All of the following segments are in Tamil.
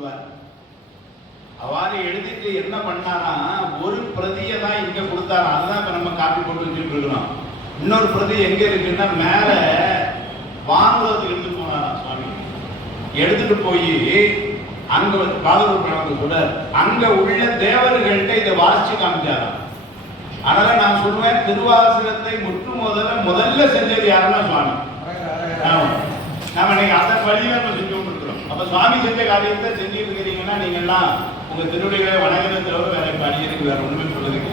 சொல்லுவார். அவ்வாறு எழுதிட்டு என்ன பண்ணாரா, ஒரு பிரதியை தான் இங்க கொடுத்தாரா, அதுதான் இப்ப நம்ம காப்பி போட்டு வச்சுட்டு இருக்கிறோம். இன்னொரு பிரதி எங்க இருக்குன்னா மேல வாங்குறதுக்கு எடுத்து போனாரா சுவாமி. எடுத்துட்டு போய் அங்க பாகவத புராணத்தை சொல்றார், அங்க உள்ள தேவர்கள்ட்ட இதை வாசிச்சு காமிச்சாராம். அதனால நான் சொல்லுவேன், திருவாசகத்தை முதல்ல செஞ்சது யாருன்னா சுவாமி. நம்ம இன்னைக்கு அந்த வழியில நம்ம செஞ்சு கொண்டிருக்கிறோம். அப்ப சுவாமி செஞ்ச காரியத்தை செஞ்சுட்டு இருக்கிறீங்கன்னா நீங்க எல்லாம் உங்க திருவடிகளை வணங்குறதை தவிர வேற பணியருக்கு வேற ஒண்ணுமே சொல்லுதுங்க.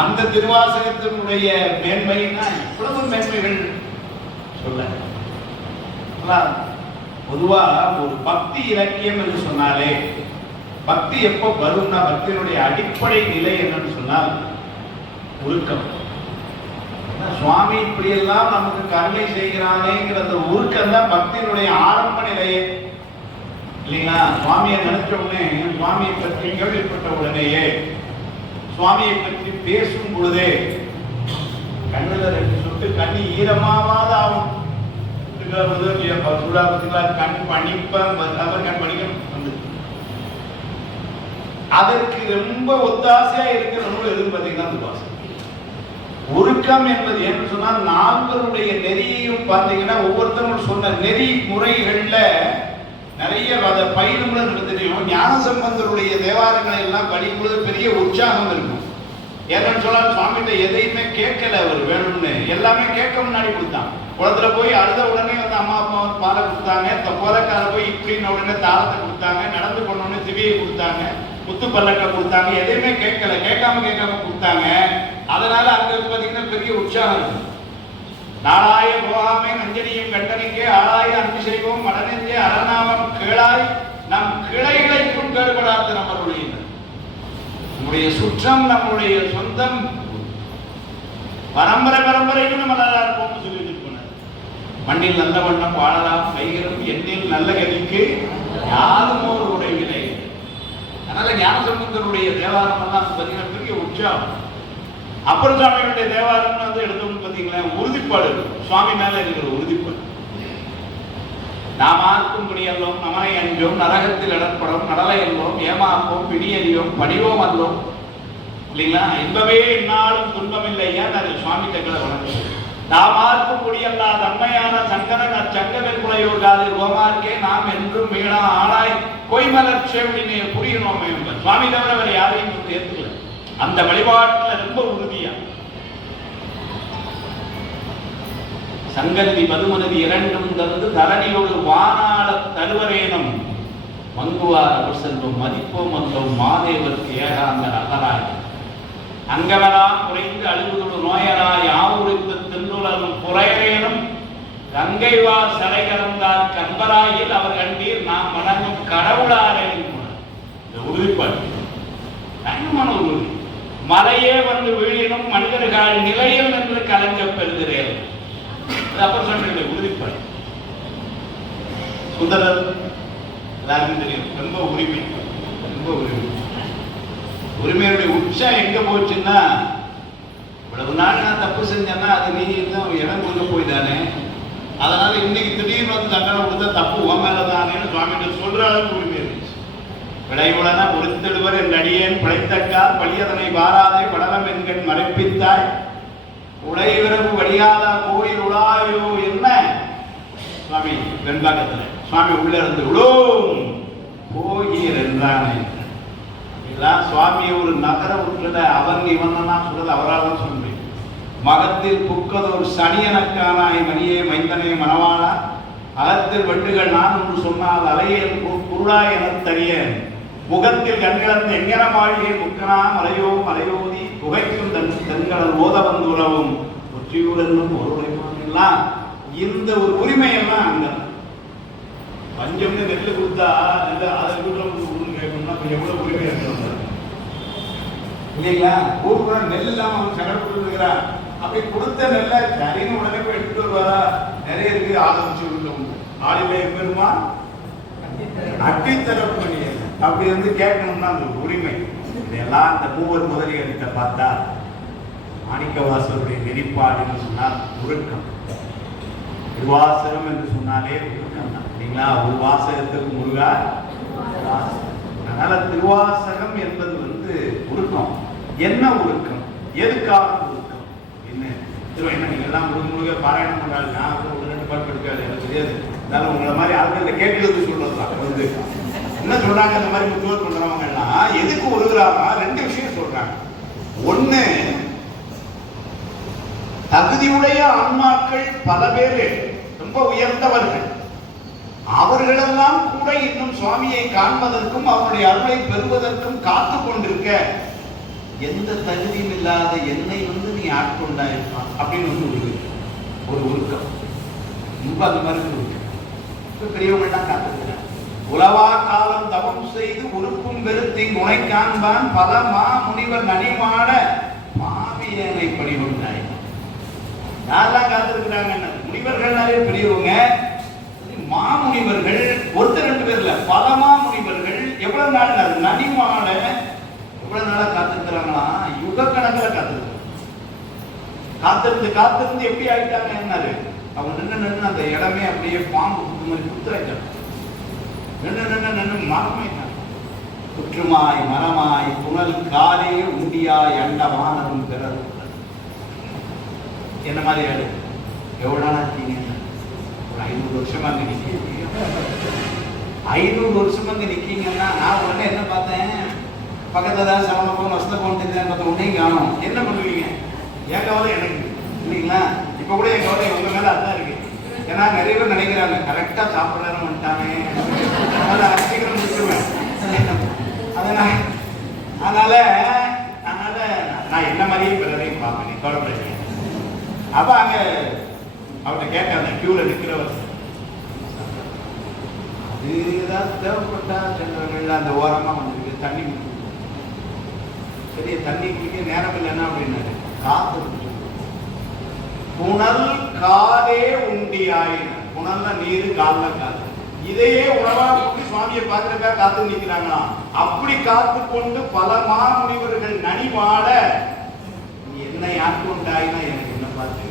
அந்த திருவாசகத்தினுடைய மேன்மைன்னா இவ்வளவு மேன்மைகள் சொல்ல. பொதுவா ஒரு பக்தி இலக்கியம் என்று சொன்னாலே, பக்தி எப்ப வரும்னா பக்தியினுடைய அடிப்படை நிலை என்னன்னு சொன்னால் ஒழுக்கம். சுவாமி இப்படி எல்லாம் நமக்கு கருணை செய்கிறானேங்கிற அந்த ஒழுக்கம் தான் பக்தியினுடைய ஆரம்ப நிலையே இல்லைங்களா. சுவாமியை நினைச்ச உடனே, சுவாமியை பற்றி கேள்விப்பட்ட உடனேயே, சுவாமியை பற்றி பேசும் பொழுதே கண்ணுல 2 சொட்டு கண்ணி ஈரமாவாத ஆகும். கண் பணிப்ப கண் பணிக்க அதற்கு ரொம்ப ஒத்தாசையா இருக்கிற நூல் எதுன்னு பாத்தீங்கன்னா திருவாசகம். ஒழுக்கம் என்பது என்று சொன்னால் நால்வருடைய நெறியையும் பார்த்தீங்கன்னா ஒவ்வொருத்தரும் சொன்ன நெறி முறைகள்ல நிறைய அதை பயிலும்னு தெரியும். ஞானசம்பந்தருடைய தேவாரங்களை எல்லாம் படிக்கும்போது பெரிய உற்சாகம் இருக்கும். ஏன்னு சொன்னால் சுவாமிகிட்ட எதையுமே கேட்கல, அவர் வேணும்னு எல்லாமே கேட்க முன்னாடி கொடுத்தான். குளத்துல போய் அழுத உடனே வந்து அம்மா அப்பா பாலை கொடுத்தாங்க, கோலக்கார போய் இப்படின்னு உடனே தாளத்தை கொடுத்தாங்க, நடந்து போனோடனே சிவியை கொடுத்தாங்க, முத்து பல்லக்க கொடுத்தாங்க. எதையுமே கேட்கல, கேட்காம கொடுத்தாங்க. அதனால அங்க பாத்தீங்கன்னா பெரிய உற்சாகம் இருக்கு. நாளாய போகாமே நஞ்சனியும் கண்டனிக்கே ஆளாய அன்பு செய்வோம் மடனெஞ்சே அரணாமம் கேளாய் நம் கிளைகளுக்கும் கேடுபடாத நம்மளுடைய நம்முடைய சுற்றம், நம்முடைய சொந்தம், பரம்பரைக்கும் நம்ம நல்லா இருப்போம்னு சொல்லி போனார். மண்ணில் நல்ல வண்ணம் வாழலாம் கைகளும் எண்ணில் நல்ல கதிக்கு யாரும் ஒரு உடைவில்லை. அதனால ஞானசம்பந்தருடைய தேவாரம் எல்லாம் பார்த்தீங்கன்னா பெரிய உற்சாகம். அப்பர் சுவாமியுடைய தேவாரம் வந்து எடுத்தோம்னு பார்த்தீங்களா உறுதிப்பாடு, சுவாமி மேல இருக்கிற உறுதிப்பாடு. நாமாக்கும் பிடியல்லோம் நமனை அஞ்சோம் நரகத்தில் இடப்படும் நடலை அல்லோம் ஏமாப்போம் பிடியறியோம் படிவோம் அல்லோம் இல்லைங்களா. இன்பமே என்னாலும் துன்பமில்லையா அது சுவாமி தங்களை வளர்ச்சி. நாமார்க்கும் முடியல்லா தன்மையான சங்கரன் அச்சங்கவில் குலையோர் காதில் ஓமார்க்கே நாம் என்றும் மீளா ஆளாய் கொய்மலர் செவிடினே புரியணுமே என்பது சுவாமி தவிர அவர் யாரையும் ஏற்றுக்கல. அந்த வழிபாட்டில் ரொம்ப உறுதியா சங்கந்தி மதுமனதி இரண்டும் தந்து தரணியோடு வானாள தருவரேனும் மங்குவார் அவர் செல்வம் மதிப்போம் வந்தோம் மாதேவருக்கு ஏகாந்த நகராய் அங்கவராம் குறைந்து அழுகுதொடு நோயராய் ஆவுரித்து தின்னுலரும் புறையரேனும் கங்கைவார் சரை கறந்தார் கண்பராயில் அவர் கண்டீர் நாம் வணங்கும் கடவுளாரேன். இந்த உறுதிப்பாடு தங்கமான உறுதி. மலையே வந்து வீழினும் மனிதர்கள் நிலையில் என்று கலங்க பெறுகிறேன். அப்புறம் சொன்ன உறுதிப்பாடு. சுந்தரர் எல்லாருக்கும் தெரியும், ரொம்ப உரிமை, ரொம்ப உரிமை. உரிமையுடைய உச்சம் எங்க போச்சுன்னா, இவ்வளவு நாள் நான் தப்பு செஞ்சேன்னா அது நீ இன்னும் இடம் கொண்டு போய்தானே, அதனால இன்னைக்கு திடீர்னு வந்து தண்டனை கொடுத்தா தப்பு உன் மேலதானேன்னு சுவாமி சொல்ற அளவுக்கு உரிமை இருந்துச்சு. விளைவுடன பொறுத்திடுவர் என் அடியேன் பிழைத்தக்கார் பழியதனை வாராதே படலம் என்கண் மறைப்பித்தாய் உடைவிரவு வடியாதா கோயில் உலாயோ என்ன சுவாமி வெண்பாக்கத்துல சுவாமி உள்ள இருந்து உளோம் போகீர் என்றானே. இதெல்லாம் சுவாமி ஒரு நகர உட்கட அவன் இவன் சொல்றது அவரால் தான் சொல்ல முடியும். மகத்தில் புக்கதொரு சனியனக்கானாய் மணியே மைந்தனே மனவாளா அகத்தில் வெட்டுகள் நான் ஒன்று சொன்னால் அலையேன் குருளாய் என தறிய முகத்தில் கண்களந்து எங்கன மாளிகை முக்கனா மலையோ மலையோதி புகைக்கும் தன்களல் ஓத வந்து உறவும் ஒற்றியூரென்னும் ஒரு உடைமைலாம் இந்த ஒரு உரிமையெல்லாம் அங்க பஞ்சம்னு நெல் கொடுத்தா அதை கேட்கணும்னா எவ்வளவு உரிமை இருக்கணும் இல்லைங்களா. ஊருக்குள்ள நெல் இல்லாம அவன் சகட கொடுத்துருக்கிறான். அப்படி கொடுத்த நெல்லை சரின்னு உடனே போய் எடுத்துட்டு வருவாரா, நிறைய இருக்கு ஆதரிச்சு விட்டோம். ஆளிலே பெருமா அட்டித்தரப்பு அப்படி வந்து கேட்கணும்னா அந்த உரிமை. இதெல்லாம் அந்த மூவர் முதலிகிட்ட பார்த்தா மாணிக்கவாசருடைய நெறிப்பாடு என்று சொன்னால் ஒழுக்கம். திருவாசகம் என்று சொன்னாலே ஒழுக்கம் தான் இல்லைங்களா. ஒரு வாசகத்துக்கு முருகா அதனால திருவாசகம் என்பது உருக்கம். என்ன உருக்கம், எதுக்காக உருக்கம் என்ன என்ன நீங்க எல்லாம் முழுக்க பாராயணம் பண்ணாரு. நான் ஒரு 2 பாட்டு படிக்காது, எனக்கு தெரியாது. இருந்தாலும் உங்களை மாதிரி ஆட்கள் கேட்கறது சொல்றதுதான். என்ன சொல்றாங்க, இந்த மாதிரி முத்துவர் பண்றவங்க எல்லாம் எதுக்கு உருகுறாங்க? 2 விஷயம் சொல்றாங்க. ஒண்ணு, தகுதியுடைய ஆன்மாக்கள் பல பேர் ரொம்ப உயர்ந்தவர்கள், அவர்களெல்லாம் கூட இன்னும் சுவாமியை காண்பதற்கும் அவருடைய அருளை பெறுவதற்கும் காத்து கொண்டிருக்க, எந்த தகுதியும் இல்லாத என்னை நீ ஆட்கொண்டாயிருப்பான் அப்படின்னு ஒரு உருக்கம். ரொம்ப அந்த மாதிரி இருக்கு. பெரியவங்க தான் காத்துக்கிறாங்க. உலவா காலம் தவம் செய்து உறுப்பும் வெறுத்தி குணை காண்பான் பல மா முனிவர் நனிமாட மாவியனை பணிகொண்டாய். யாரெல்லாம் காத்திருக்கிறாங்க? முனிவர்கள்னாலே பெரியவங்க, மாமுனிவர்கள். ஒருத்தர் 2 பேர் இல்ல, பல மாமுனிவர்கள். எவ்வளவு நாள் நனிமாட எவ்வளவு நாளா காத்திருக்கிறாங்களா? யுக கணக்கில் காத்திருந்து எப்படி ஆயிட்டாங்க என்னாரு? அவங்க நின்று அந்த இடமே அப்படியே பாம்பு மாதிரி குத்துறாங்க. நின்று மரமாயிட்டாங்க. குற்றுமாய் மரமாய் புனல் காலே உண்டியாய் அண்ட வானரும் பிறரும். என்ன மாதிரி ஆடு? எவ்வளவு நாளா இருக்கீங்க? ஒரு 500 வருஷமா அங்க நிக்கீங்க. 500 வருஷமா அங்க நிக்கீங்கன்னா நான் உடனே என்ன பார்த்தேன், பக்கத்துல தான் சவண போகணும், வசத போகணும் தெரிஞ்சான்னு பார்த்தா உடனே காணும். என்ன பண்ணுவீங்க? என் கவலை எனக்கு இல்லைங்களா? இப்ப கூட என் கவலை உங்க மேல அதான் இருக்கு. ஏன்னா நிறைய பேர் நினைக்கிறாங்க கரெக்டா சாப்பிடலாம் வந்துட்டாங்க, சீக்கிரம் முடிச்சுருவேன். அதனால நான் என்ன மாதிரியே பிறரையும் பார்ப்பேன், நீ கவலைப்படுறீங்க. அப்ப அங்க அவர்கிட்ட கேட்க, அந்த கியூல நிற்கிறவர் அது ஏதாவது தேவைப்பட்டா சென்றவர்கள் அந்த ஓரமா வந்துருக்கு தண்ணி பெரிய தண்ணி குடிக்க நேரம் இல்லைன்னா அப்படின்னாரு. காத்து புனல் காலே உண்டியாயின. புனல்ல நீர், கால்ல காத்து. இதையே உணவா கூட்டி சுவாமியை பார்க்கறதுக்காக காத்து நிற்கிறாங்களா? அப்படி காத்து கொண்டு பல மாமுனிவர்கள் நனிமாட என்னை ஆட்கொண்டாயினா எனக்கு என்ன பார்த்து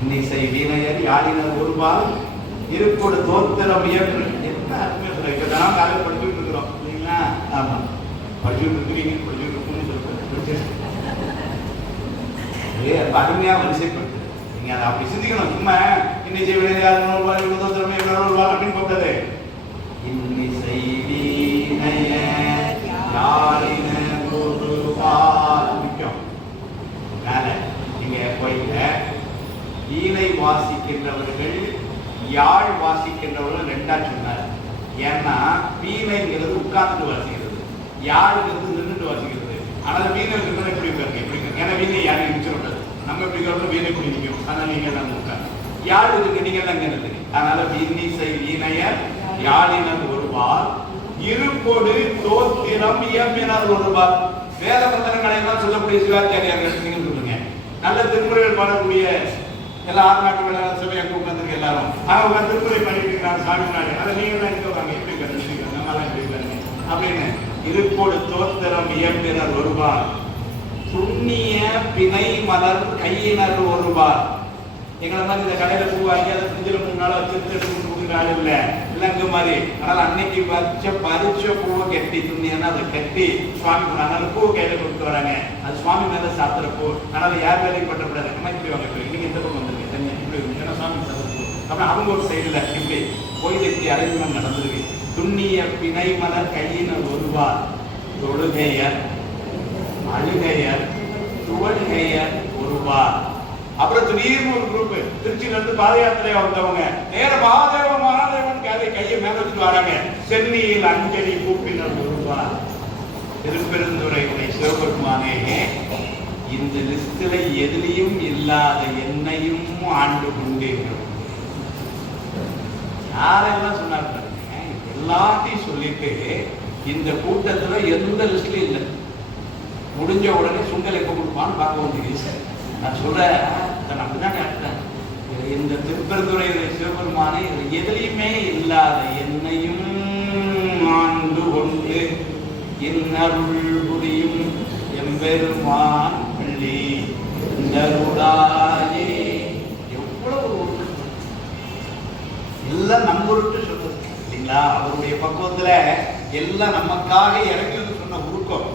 இன்னிசை வீணையர் யாழினர் ஒருபால் இருப்போடு தோத்திரம் இயற்று. என்ன அருமையா சொல்ல, இப்பதான் காலையில் படிச்சுட்டு இருக்கிறோம் இல்லைங்களா? ஆமா, படிச்சுட்டு இருக்கிறீங்க, படிச்சுட்டு இருக்குன்னு சொல்லிட்டு அருமையா வரிசைப்படுத்து. நீங்க அதை அப்படி சிந்திக்கணும். சும்மா இன்னிசை வீணையர் தோத்திரம் அப்படின்னு போட்டது. இன்னிசை வீணையர் யாழினர் ஒருபால் முக்கியம். மேல நீங்க போயிட்ட வீணை வாசிக்கின்றவர்கள் யாழ் வாசிக்கின்றவர்கள் 2ஆ சொன்னார். ஏன்னா வீணைங்கிறது உட்கார்ந்து வாசிக்கிறது, யாழ்ங்கிறது நின்றுட்டு வாசிக்கிறது. ஆனால் வீணை இருக்கிறது எப்படி இருக்கு? ஏன்னா வீணை யாரும் நிமிச்சிடக்கூடாது. நம்ம எப்படி இருக்கிறோம், வீணை குடி நிற்கும். அதனால நீங்க எல்லாம் உட்காந்து யாழ் இருக்கு, நீங்க எல்லாம் இங்க இருக்கு. அதனால வீணிசை வீணையர் யாழினர் ஒருபால் இருப்போடு தோத்திரம் இயம்பினர் ஒருபால். வேத மந்திரங்களை எல்லாம் சொல்லக்கூடிய சிவாச்சாரியார்கள் நீங்க சொல்லுங்க. நல்ல திருமுறைகள் பாடக்கூடிய எல்லா ஆர்நாட்டு சபை அங்கே உட்காந்துருக்கு எல்லாரும். அவங்க திருமுறை பண்ணிட்டு இருக்கிறாங்க சாமி நாடு. அதை நீங்க தான் இருக்கிறாங்க, எப்படி கண்டுபிடிக்கிறாங்க, நம்மளாம் எப்படி இருக்காங்க அப்படின்னு. இருப்போடு தோத்திரம் இயம்பினர் ஒருபால் துண்ணிய பிணை மலர் கையினர் ஒருபால். எங்களை மாதிரி இந்த கடையில பூ வாங்கி அதை ஃப்ரிட்ஜில் 3 நாள் வச்சு கொடுக்குற ஆள் இல்லை இல்லைங்க மாதிரி. அதனால அன்னைக்கு பறிச்ச பூவை கட்டி துணியன்னா அதை கட்டி சுவாமி அதனால பூ கையில கொடுத்து வராங்க. அது சுவாமி மேல சாப்பிட்ற பூ. அதனால யார் வேலையும் பட்டப்படாது. நம்ம இப்படி வாங்க, நீங்க இந்த பக்கம் வந்துருக்கு தனியா இப்படி ஏன்னா சுவாமி சாப்பிட்ற அப்புறம் அவங்க ஒரு சைடுல இப்படி கோயில் இப்படி அரேஞ்ச்மெண்ட் நடந்திருக்கு. துண்ணிய பிணை மலர் கையினர் ஒருவார் தொழுகையர் அழுகையர் துவழ்கையர் ஒருவார். அப்புறம் திடீர்னு ஒரு குரூப் திருச்சியில இருந்து பாத யாத்திரை வந்தவங்க நேர மகாதேவன் கையை மேல வச்சுட்டு வராங்க. சென்னையில் அஞ்சலி கூப்பினர் ஒருவார். திருப்பெருந்துறையுடைய சிவபெருமானே, இந்த லிஸ்ட்ல எதிலையும் இல்லாத என்னையும் ஆண்டு கொண்டீர்கள். யாரெல்லாம் சொன்னாங்க எல்லாத்தையும் சொல்லிட்டு இந்த கூட்டத்துல எந்த லிஸ்ட்லயும் இல்லை. முடிஞ்ச உடனே சுண்டல் எப்ப கொடுப்பான்னு பார்க்க வேண்டிய நான் சொல்றேன். அப்படிதான் கேட்டேன். இந்த திருப்பெருந்துறையுடைய சிவபெருமானை எதிலையுமே இல்லாத என்னையும் ஆண்டு கொண்டு இன்னருள் புரியும் எம்பெருமான் பள்ளி இந்தருளாயே. எவ்வளவு எல்லாம் நம்புட்டு சொல்றது இல்லைங்களா? அவருடைய பக்குவத்துல எல்லாம் நமக்காக இறங்கி சொன்ன உருக்கம்.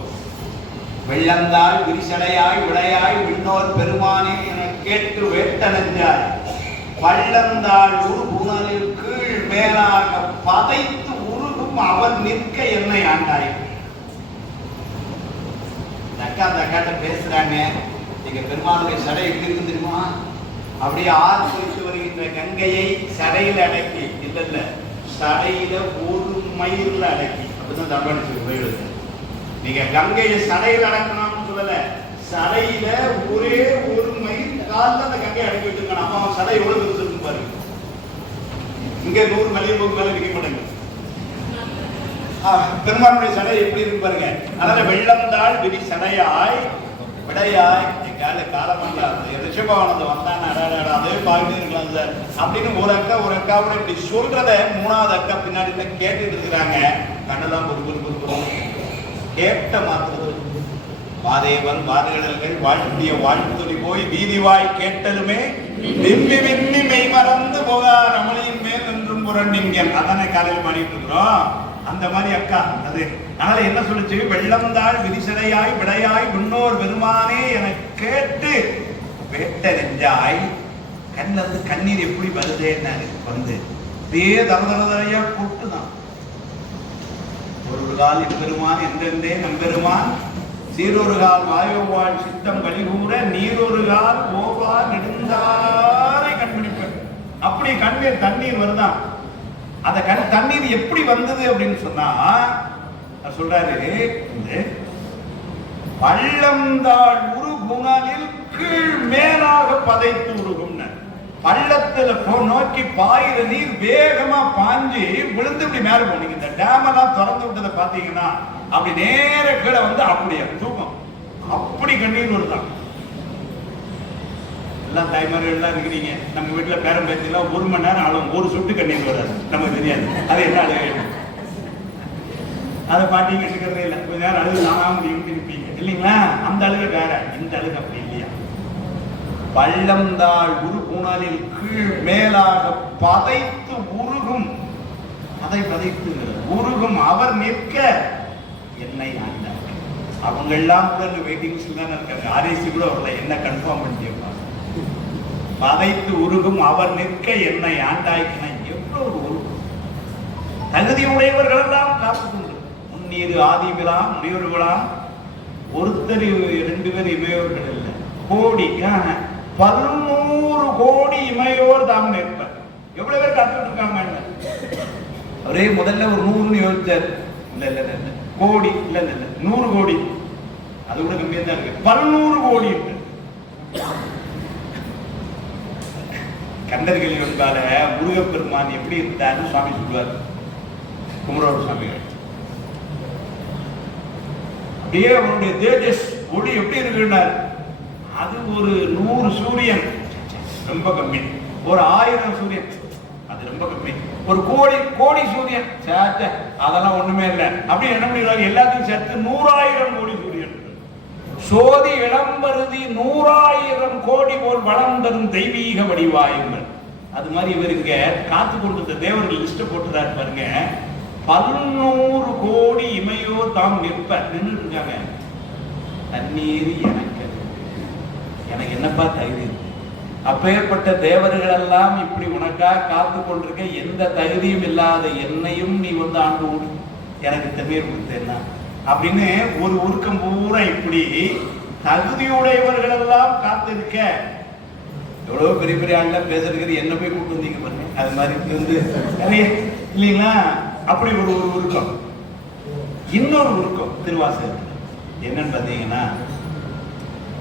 வெள்ளந்தாய் விரிசடையாய் விடையாய் விண்ணோர் பெருமானே என கேட்டு வேட்டனஞ்சாய் பள்ளந்தாள் ஒரு புனலில் கீழ் மேலாக பதைத்து உருகும் அவன் நிற்க என்னை ஆண்டாய். அந்த அக்காட்ட பேசுறாங்க, நீங்க பெருமானுடைய சடை எப்படி இருக்கு தெரியுமா? அப்படியே ஆறு குறித்து வருகின்ற கங்கையை சடையில அடக்கி, இல்ல சடையில ஒரு மயில அடக்கி, அப்படிதான் தமிழ் போயிடுது. நீங்க கங்கையை சடையில அடக்கணும்னு சொல்லல, சடையில ஒரே ஒரு மயில் கால அந்த கங்கையை அடக்கி விட்டுருக்காங்க. அப்ப அவன் சடை எவ்வளவு இருக்கு பாருங்க. இங்க 100 மல்லிகைப்பூ மேல விற்க மாட்டாங்க. பெருமானுடைய சடை எப்படி இருக்கு பாருங்க. அதனால வெள்ளந்தாள் விரி சடையாய் விடையாய் எங்கால காலமண்டா ரிஷபானந்தம் வந்தான்னு அதே பார்த்துட்டு இருக்கலாம் சார் அப்படின்னு ஒரு அக்காவோட இப்படி சொல்றத மூணாவது அக்கா பின்னாடி கேட்டுட்டு இருக்கிறாங்க. கண்ணெல்லாம் ஒரு கேட்ட மாத்திரது வாதேவன் வாதகடல்கள் வாழ்த்திய வாழ்த்துதி போய் வீதி வாய் கேட்டலுமே விம்மி விம்மி மெய் மறந்து போகார் அமளியின் மேல் நின்றும் புரண்டின். அதானே காலையில் பாடிட்டு இருக்கிறோம். அந்த மாதிரி அக்கா அது. அதனால என்ன சொல்லுச்சு? வெள்ளந்தாள் விரிசடையாய் விடையாய் முன்னோர் பெருமானே என கேட்டு வேட்ட நெஞ்சாய். கண்ணில் இருந்து கண்ணீர் எப்படி வருதேன்னு வந்து இதே தரதரையா கூட்டுதான். ஒரு கால் இப்பெருமான் என்றென்றே நம்பெருமான் சீரொரு கால் வாயோவாள் சித்தம் கலிகூற நீரொரு கால் ஓவா நெடுந்தாரை கண்பிடிப்பேன். அப்படி கண்ணீர் தண்ணீர் வருதான். அந்த தண்ணீர் எப்படி வந்தது அப்படின்னு சொன்னா சொல்றாரு, பள்ளந்தாள் உரு புனலில் கீழ் மேலாக பதைத்து உருகும். பள்ளத்துல நோக்கி பாயிர நீர் வேகமா பாஞ்சு விழுந்து இப்படி மேல போனீங்க. இந்த டேம் எல்லாம் திறந்து விட்டதை பாத்தீங்கன்னா அப்படி நேர கீழே வந்து அப்படியே தூக்கம். அப்படி கண்ணீர் வருதான். எல்லாம் தாய்மார்கள் எல்லாம் இருக்கிறீங்க. நம்ம வீட்டுல பேரம் பேச்செல்லாம் 1 மணி நேரம் ஆளும், ஒரு சொட்டு கண்ணீர் வராது. நமக்கு தெரியாது அது என்ன அழுக. அதை பாட்டி கட்டுக்கிறதே இல்லை. கொஞ்ச நேரம் அழுகு நானா முடியும் இருப்பீங்க இல்லைங்களா? அந்த அழுக வேற, இந்த அழுகு அப்படி இல்லையா? பள்ளந்தாள் உரு புனலில் கீழ் மேலாக பதைத்து உருகும். அதை பதைத்து உருகும் அவர் நிற்க என்னை ஆண்டார். அவங்க எல்லாம் கூட வெயிட்டிங்ஸ் தான் இருக்காங்க. ஆர்ஏசி கூட வரல. என்ன கன்ஃபார்ம் பண்ணிப்பாங்க. பதைத்து உருகும் அவர் நிற்க என்னை ஆண்டாய்க்கின எவ்வளவு உருகும். தகுதி உடையவர்கள் எல்லாம் காத்துக்கொண்டு முன்னீர் ஆதிவிலாம் முனிவர்களாம் ஒருத்தர் 2 பேர் இமையோர்கள் இல்லை, கோடி 100 கோடி இமையோர் தாம் நிற்பர். எவ்வளவு பேர் காத்துட்டு இருக்காங்க? அவரே முதல்ல ஒரு 100 யோசிச்சார். இல்ல கோடி இல்ல 100 கோடி. அது கூட கம்மியா தான் இருக்கு. 100 கோடி இருக்கு. கண்டர்கள் என்பால முருகப்பெருமான் எப்படி இருந்தார்னு சுவாமி சொல்லுவார். குமரோட சுவாமிகள் அப்படியே அவருடைய தேஜஸ் ஒளி எப்படி இருக்குன்னார். அது ஒரு 100 சூரியன் ரொம்ப கம்மி. ஒரு 1000 சூரியன் அது ரொம்ப கம்மி. ஒரு கோடி சூரியன் சேர்த்து அதெல்லாம் ஒண்ணுமே இல்லை. அப்படி என்ன பண்ணிடுவாங்க? எல்லாத்தையும் சேர்த்து 100,000 கோடி சூரியன். சோதி இளம்பருதி 100,000 கோடி போல் வளம் தரும் தெய்வீக வடிவாயுங்கள். அது மாதிரி இவருங்க காத்து கொண்டு தேவர்கள் லிஸ்ட் போட்டுறாரு பாருங்க. 100 கோடி இமையோ தாம் நிற்ப நின்று இருக்காங்க. தண்ணீர் எனக்கு என்னப்பா தகுதி இருக்கு? அப்பேற்பட்ட தேவர்கள் எல்லாம் இப்படி உனக்காக காத்து கொண்டிருக்க, எந்த தகுதியும் இல்லாத என்னையும் நீ வந்து ஆண்டு எனக்கு தண்ணீர் கொடுத்தேன்னா அப்படின்னு ஒரு உருக்கம் பூரா இப்படி தகுதியுடையவர்கள் எல்லாம் காத்திருக்க. எவ்வளவு பெரிய பெரிய ஆள்லாம் பேசுறது என்ன போய் கூப்பிட்டு வந்தீங்க பாருங்க. அது மாதிரி வந்து நிறைய இல்லைங்களா? அப்படி ஒரு உருக்கம். இன்னொரு உருக்கம் திருவாசகத்தில் என்னன்னு பார்த்தீங்கன்னா,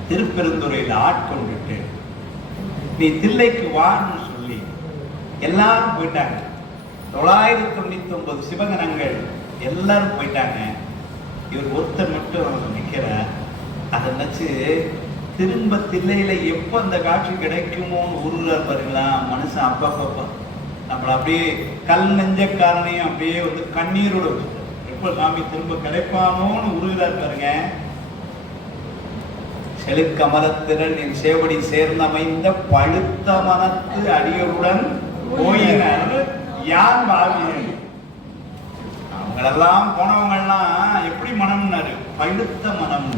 திருப்பெருந்துறையில் ஆட்கொண்டுட்டு நீ தில்லைக்கு வான்னு சொல்லி எல்லாரும் போயிட்டாங்க. 999 சிவகணங்கள் எல்லாரும் போயிட்டாங்க. இவர் ஒருத்தர் மட்டும் நிற்கிறார். அதை நினைச்சு திரும்ப தில்லையில எப்ப அந்த காட்சி கிடைக்குமோன்னு உருகிறார் பாருங்களா மனுஷன். அப்பப்ப நம்மள அப்படியே கல் நெஞ்சக்காரனையும் அப்படியே வந்து கண்ணீரோட வச்சுட்டார். எப்ப சாமி திரும்ப கிடைப்பானோன்னு உருகிறார் பாருங்க. செழுக்கமலத்திரன் என் சேவடி சேர்ந்தமைந்த பழுத்த மனத்து அடியுடன் போயினர் யான் பாவியன். அவங்களெல்லாம் போனவங்கெல்லாம் எப்படி மனம்னாரு? பழுத்த மனம்.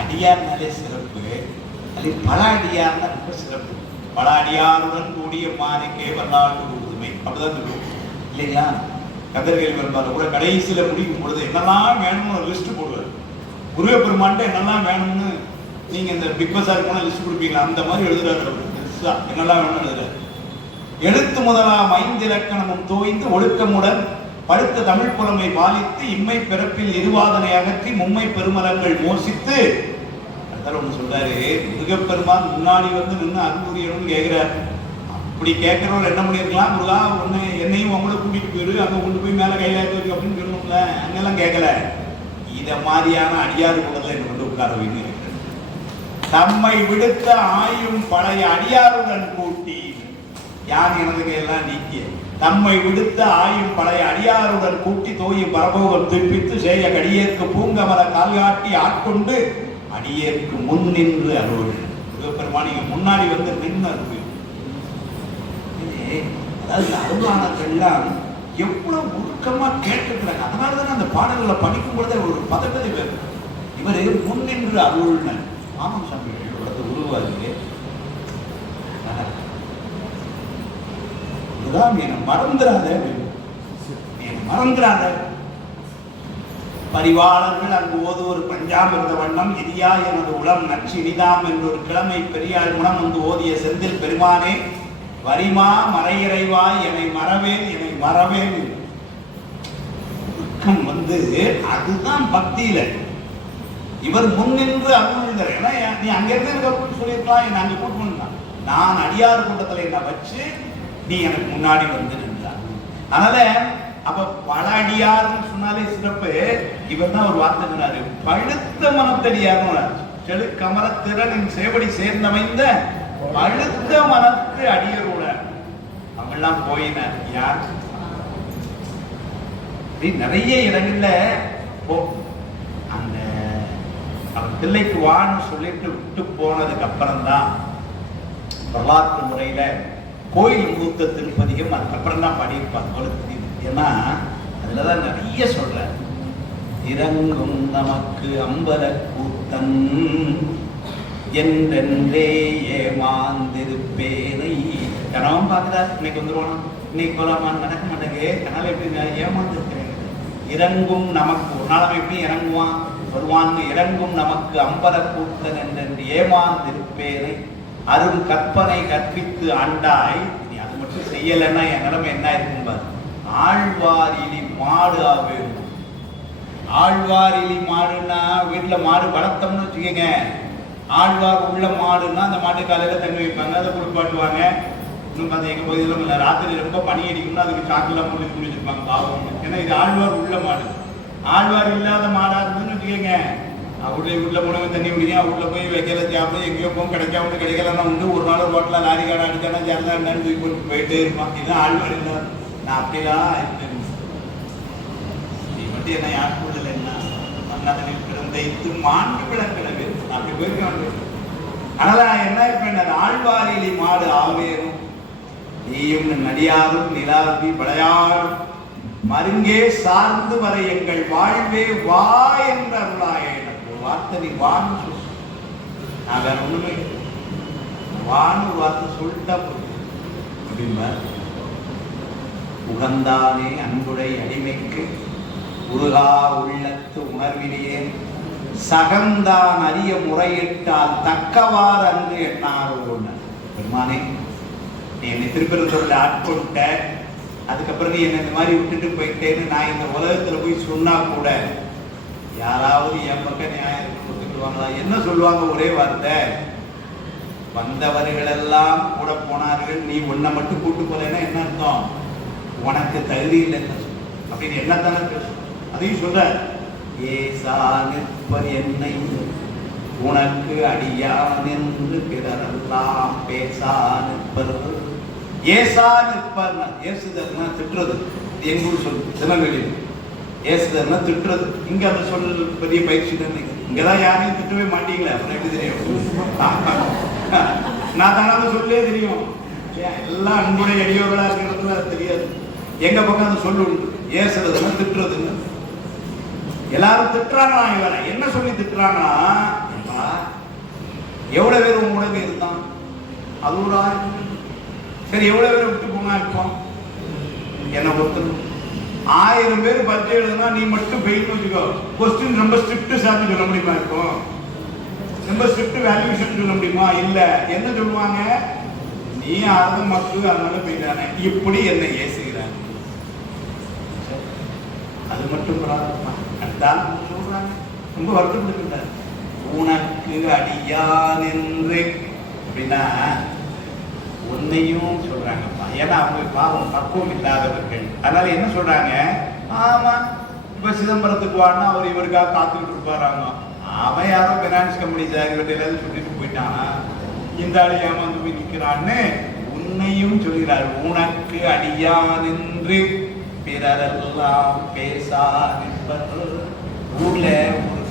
அடியார்னாலே சிறப்பு, அது பல அடியார்னா ரொம்ப சிறப்பு. பல அடியாருடன் கூடிய மாணிக்கே வரலாற்று உறுதுமை, அப்படிதான் சொல்லுவோம் இல்லைங்களா? கதிர்வேல் வரும்பாரு கூட கடைசியில முடிக்கும் பொழுது என்னெல்லாம் வேணும்னு ஒரு லிஸ்ட் போடுவார். குருவே பெருமான்ட்டு என்னெல்லாம் வேணும்னு நீங்க இந்த பிக் பஸார் போன லிஸ்ட் கொடுப்பீங்களா, அந்த மாதிரி எழுதுறாரு. என்னெல்லாம் வேணும்னு எழுதுறாரு. எழுத்து முதலாம் 5 இலக்கணமும் தோய்ந்து ஒழுக்கமுடன் படுத்த தமிழ் புலமை பாலித்து இம்மை பிறப்பில் இருவாதனை அகற்றி மும்மை பெருமலங்கள் மோசித்து. அடுத்தால ஒண்ணு சொல்றாரு, முருகப்பெருமான் முன்னாடி வந்து நின்று அருள்புரியணும்னு கேட்கிறார். அப்படி கேட்கிறவர் என்ன பண்ணிருக்கலாம்? முருகா ஒண்ணு என்னையும் உங்களோட கூட்டிட்டு போயிரு, அங்க கொண்டு போய் மேல கையிலாத்து வைக்க அப்படின்னு சொல்லணும்ல. அங்கெல்லாம் கேட்கல. இத மாதிரியான அடியாறு கூடல என்ன வந்து உட்கார வைன்னு தம்மை விடுத்த ஆயும் பழைய அடியாருடன் கூட்டி. யான் எனது கையெல்லாம் நீக்கிய தம்மை விடுத்த ஆயும் பழைய அடியாருடன் கூட்டி தோயும் பரபோகம் துப்பித்து செய்ய கடியேற்கு பூங்கமர கால்காட்டி ஆட்கொண்டு அடியேற்கு முன் நின்று அருள். பெருமான் நீங்க முன்னாடி வந்து நின்று அருள். அதாவது அருளாளர்கள்லாம் எவ்வளவு உருக்கமா கேட்டுக்கிறாங்க. அதனாலதான் அந்த பாடல்களை படிக்கும் பொழுது ஒரு பதக்கத்தை வேறு. இவரு முன் நின்று அருள்னு ஆமாம் சாமி உருவாரு. மறந்துடாத, மறந்துடாத. பரிவாளர்கள் அங்கு ஓதுவோர் பஞ்சாமிர்த வண்ணம் இதியா எனது உளம் நச்சு இனிதாம் என்று ஒரு கிழமை பெரியாள் குணம் வந்து ஓதிய செந்தில் பெருமானே வரிமா மறையிறைவாய் என்னை மறவேன் என்னை மறவேன். வந்து அதுதான் பக்தியில இவர் முன்னின்று அருள்கிறார். ஏன்னா நீ அங்க இருந்து சொல்லியிருக்கலாம், என்ன அங்க கூட்டு நான் அடியார் கூட்டத்துல என்ன வச்சு நீ எனக்கு முன்னாடி வந்து நின்றார். அதனால அப்ப பல அடியார்னு சொன்னாலே சிறப்பு. இவர் தான் ஒரு வார்த்தை சொன்னாரு, பழுத்த மனத்தடியார்னு. செழு கமர திறனின் சேவடி சேர்ந்தமைந்த பழுத்த மனத்து அடியரோட அவங்கெல்லாம் போயினார். யார் நிறைய இடங்கள்ல அந்த அவர் பிள்ளைக்கு வான்னு சொல்லிட்டு விட்டு போனதுக்கு அப்புறம் தான் வரலாற்று முறையில கோயில் மூத்த திருப்பதியும் அதுக்கப்புறம் தான் பாடியிருப்பாங்க போல தெரியுது. ஏன்னா அதுலதான் நிறைய சொல்ற, இறங்கும் நமக்கு அம்பல கூத்தன் என்றென்றே ஏமாந்திருப்பேனை. கனவும் பார்க்கிறார், இன்னைக்கு வந்துருவானா இன்னைக்கு போலாமான்னு நடக்க மாட்டேங்க. அதனால எப்படி ஏமாந்திருக்கிறேன். இறங்கும் நமக்கு ஒரு நாளும் எப்படி இறங்குவான் வருவான்னு, இறங்கும் நமக்கு அம்பல கூத்தன் என்றென்று ஏமாந்திருப்பேனை அரும் கற்பனை கற்பித்து ஆண்டாய். நீ அது மட்டும் செய்யலைன்னா என் நிலைமை என்ன இருக்கும் பாரு. ஆழ்வாரிலி மாடு ஆகும். ஆழ்வாரிலி மாடுன்னா வீட்டுல மாடு வளர்த்தோம்னு வச்சுக்கோங்க. ஆழ்வார் உள்ள மாடுன்னா அந்த மாட்டு காலையில தண்ணி வைப்பாங்க, அதை குளிப்பாட்டுவாங்க. இன்னும் பார்த்து எங்க பகுதியிலும் இல்லை, ராத்திரி ரொம்ப பனி அடிக்கும்னா அதுக்கு சாக்கெல்லாம் போட்டு குளிச்சிருப்பாங்க பாவம். ஏன்னா இது ஆழ்வார் உள்ள மாடு. ஆழ்வார் இல்லாத மாடா இருந்துன்னு வச்சுக்கோங்க, அவருடைய வீட்டில் போனவங்க தண்ணி குடிங்க, அவர்ல போய் வைக்கல சாப்பிட்டு எங்கேயோ போகும், கிடைக்காம கிடைக்கலன்னா உண்டு. ஒரு நாள் ரோட்டில் லாரி காடை அடிச்சானா சேர்ந்தா என்னன்னு தூக்கி போட்டு போயிட்டே இருப்பான். இதுதான் ஆழ்வார் இல்லை. நான் அப்படிலாம் நீ மட்டும் என்ன யாருக்குள்ள என்ன மன்னதனில் பிறந்தைத்து மாண்டு விளக்கிழவு அப்படி போயிருக்காங்க. அதனால என்ன இருப்பேன், ஆழ்வாரிலி மாடு ஆவேரும் நீயும் நடியாரும் நிலாவி விளையாடும் மருங்கே சார்ந்து வர எங்கள் வாழ்வே வா என்ற அருளாய. வார்த்தை நீ வான்னு சொல்லு, நான் வேற ஒண்ணுமே வான்னு ஒரு வார்த்தை சொல்லிட்டா போதும் அப்படின்பா. உகந்தானே அன்புடை அடிமைக்கு உருகா உள்ளத்து உணர்விலேயே சகந்தான் அறிய முறையிட்டால் தக்கவாறு அன்று எண்ணாரோ. பெருமானே நீ என்னை திருப்பெருந்துறையில் ஆட்கொண்ட, அதுக்கப்புறம் நீ என்ன இந்த மாதிரி விட்டுட்டு போயிட்டேன்னு நான் இந்த உலகத்துல போய் சொன்னா கூட யாராவது என் பக்கம் நியாயம் கொடுத்துக்குவாங்களா? என்ன சொல்லுவாங்க? ஒரே வார்த்தை, வந்தவர்கள் எல்லாம் கூட போனார்கள், நீ உன்னை மட்டும் கூட்டு போறேன்னா என்ன அர்த்தம்? உனக்கு தகுதி இல்லைன்னு அப்படின்னு என்னத்தானே பேசும். அதையும் சொல்ற, ஏசா நிற்பர் என்னை உனக்கு அடியான் என்று பிறரெல்லாம் பேசா நிற்பர். ஏசா நிற்பர் ஏசுதர்னா திட்டுறது. எங்க ஊர் சொல்லு திருநெல்வேலியில் ஏசுதர்னா திட்டுறது. இங்க அந்த சொல் பெரிய பயிற்சி தான். இங்கதான் யாரையும் திட்டவே மாட்டீங்களா? அப்புறம் எப்படி தெரியும்? நான் தானே சொல்லே தெரியும். எல்லாம் அன்புடைய அடியோர்களா இருக்கிறதுல தெரியாது. எங்க பக்கம் அந்த சொல்லு உண்டு. ஏசுறதுன்னு திட்டுறதுன்னு. எல்லாரும் திட்டுறாங்களா, இவரை என்ன சொல்லி திட்டுறாங்களா, எவ்வளவு பேர் உங்களோட இருந்தான், அது ஒரு சரி எவ்வளவு பேரை விட்டு போனா இருப்போம், என்ன ஒருத்தர் 1000 பேர் பரீட்சை எழுதுனா நீ மட்டும் ஃபெயில் வச்சுக்கோ, கொஸ்டின் ரொம்ப ஸ்ட்ரிக்ட் சார்னு சொல்ல முடியுமா, இருக்கும் ரொம்ப ஸ்ட்ரிக்ட் வேல்யூஷன் சொல்ல முடியுமா, இல்ல என்ன சொல்லுவாங்க, நீ அறது மக்கள் அதனால போயிட்டானே, இப்படி என்னை ஏசுகிறாங்க. அது மட்டும் சொல்றாங்க, ரொம்ப வருத்தப்பட்டு உனக்கு அடியான் என்று அப்படின்னா உன்னையும் சொல்றாங்கப்பா. ஏன்னா அவங்க பாவம் பக்குவம் இல்லாதவர்கள். அதனால என்ன சொல்றாங்க, ஆமா இப்ப சிதம்பரத்துக்கு வானா அவர் இவருக்காக காத்துக்கிட்டு இருப்பாராங்க, அவன் யாரோ பினான்ஸ் கம்பெனி சார் இவர்கிட்ட சொல்லிட்டு போயிட்டானா, இந்த ஆளு ஏமாந்து போய் நிற்கிறான்னு உன்னையும் சொல்கிறார். உனக்கு அடியான் என்று பிறரெல்லாம் பேசா நிற்பர்கள். ஊர்ல ஒரு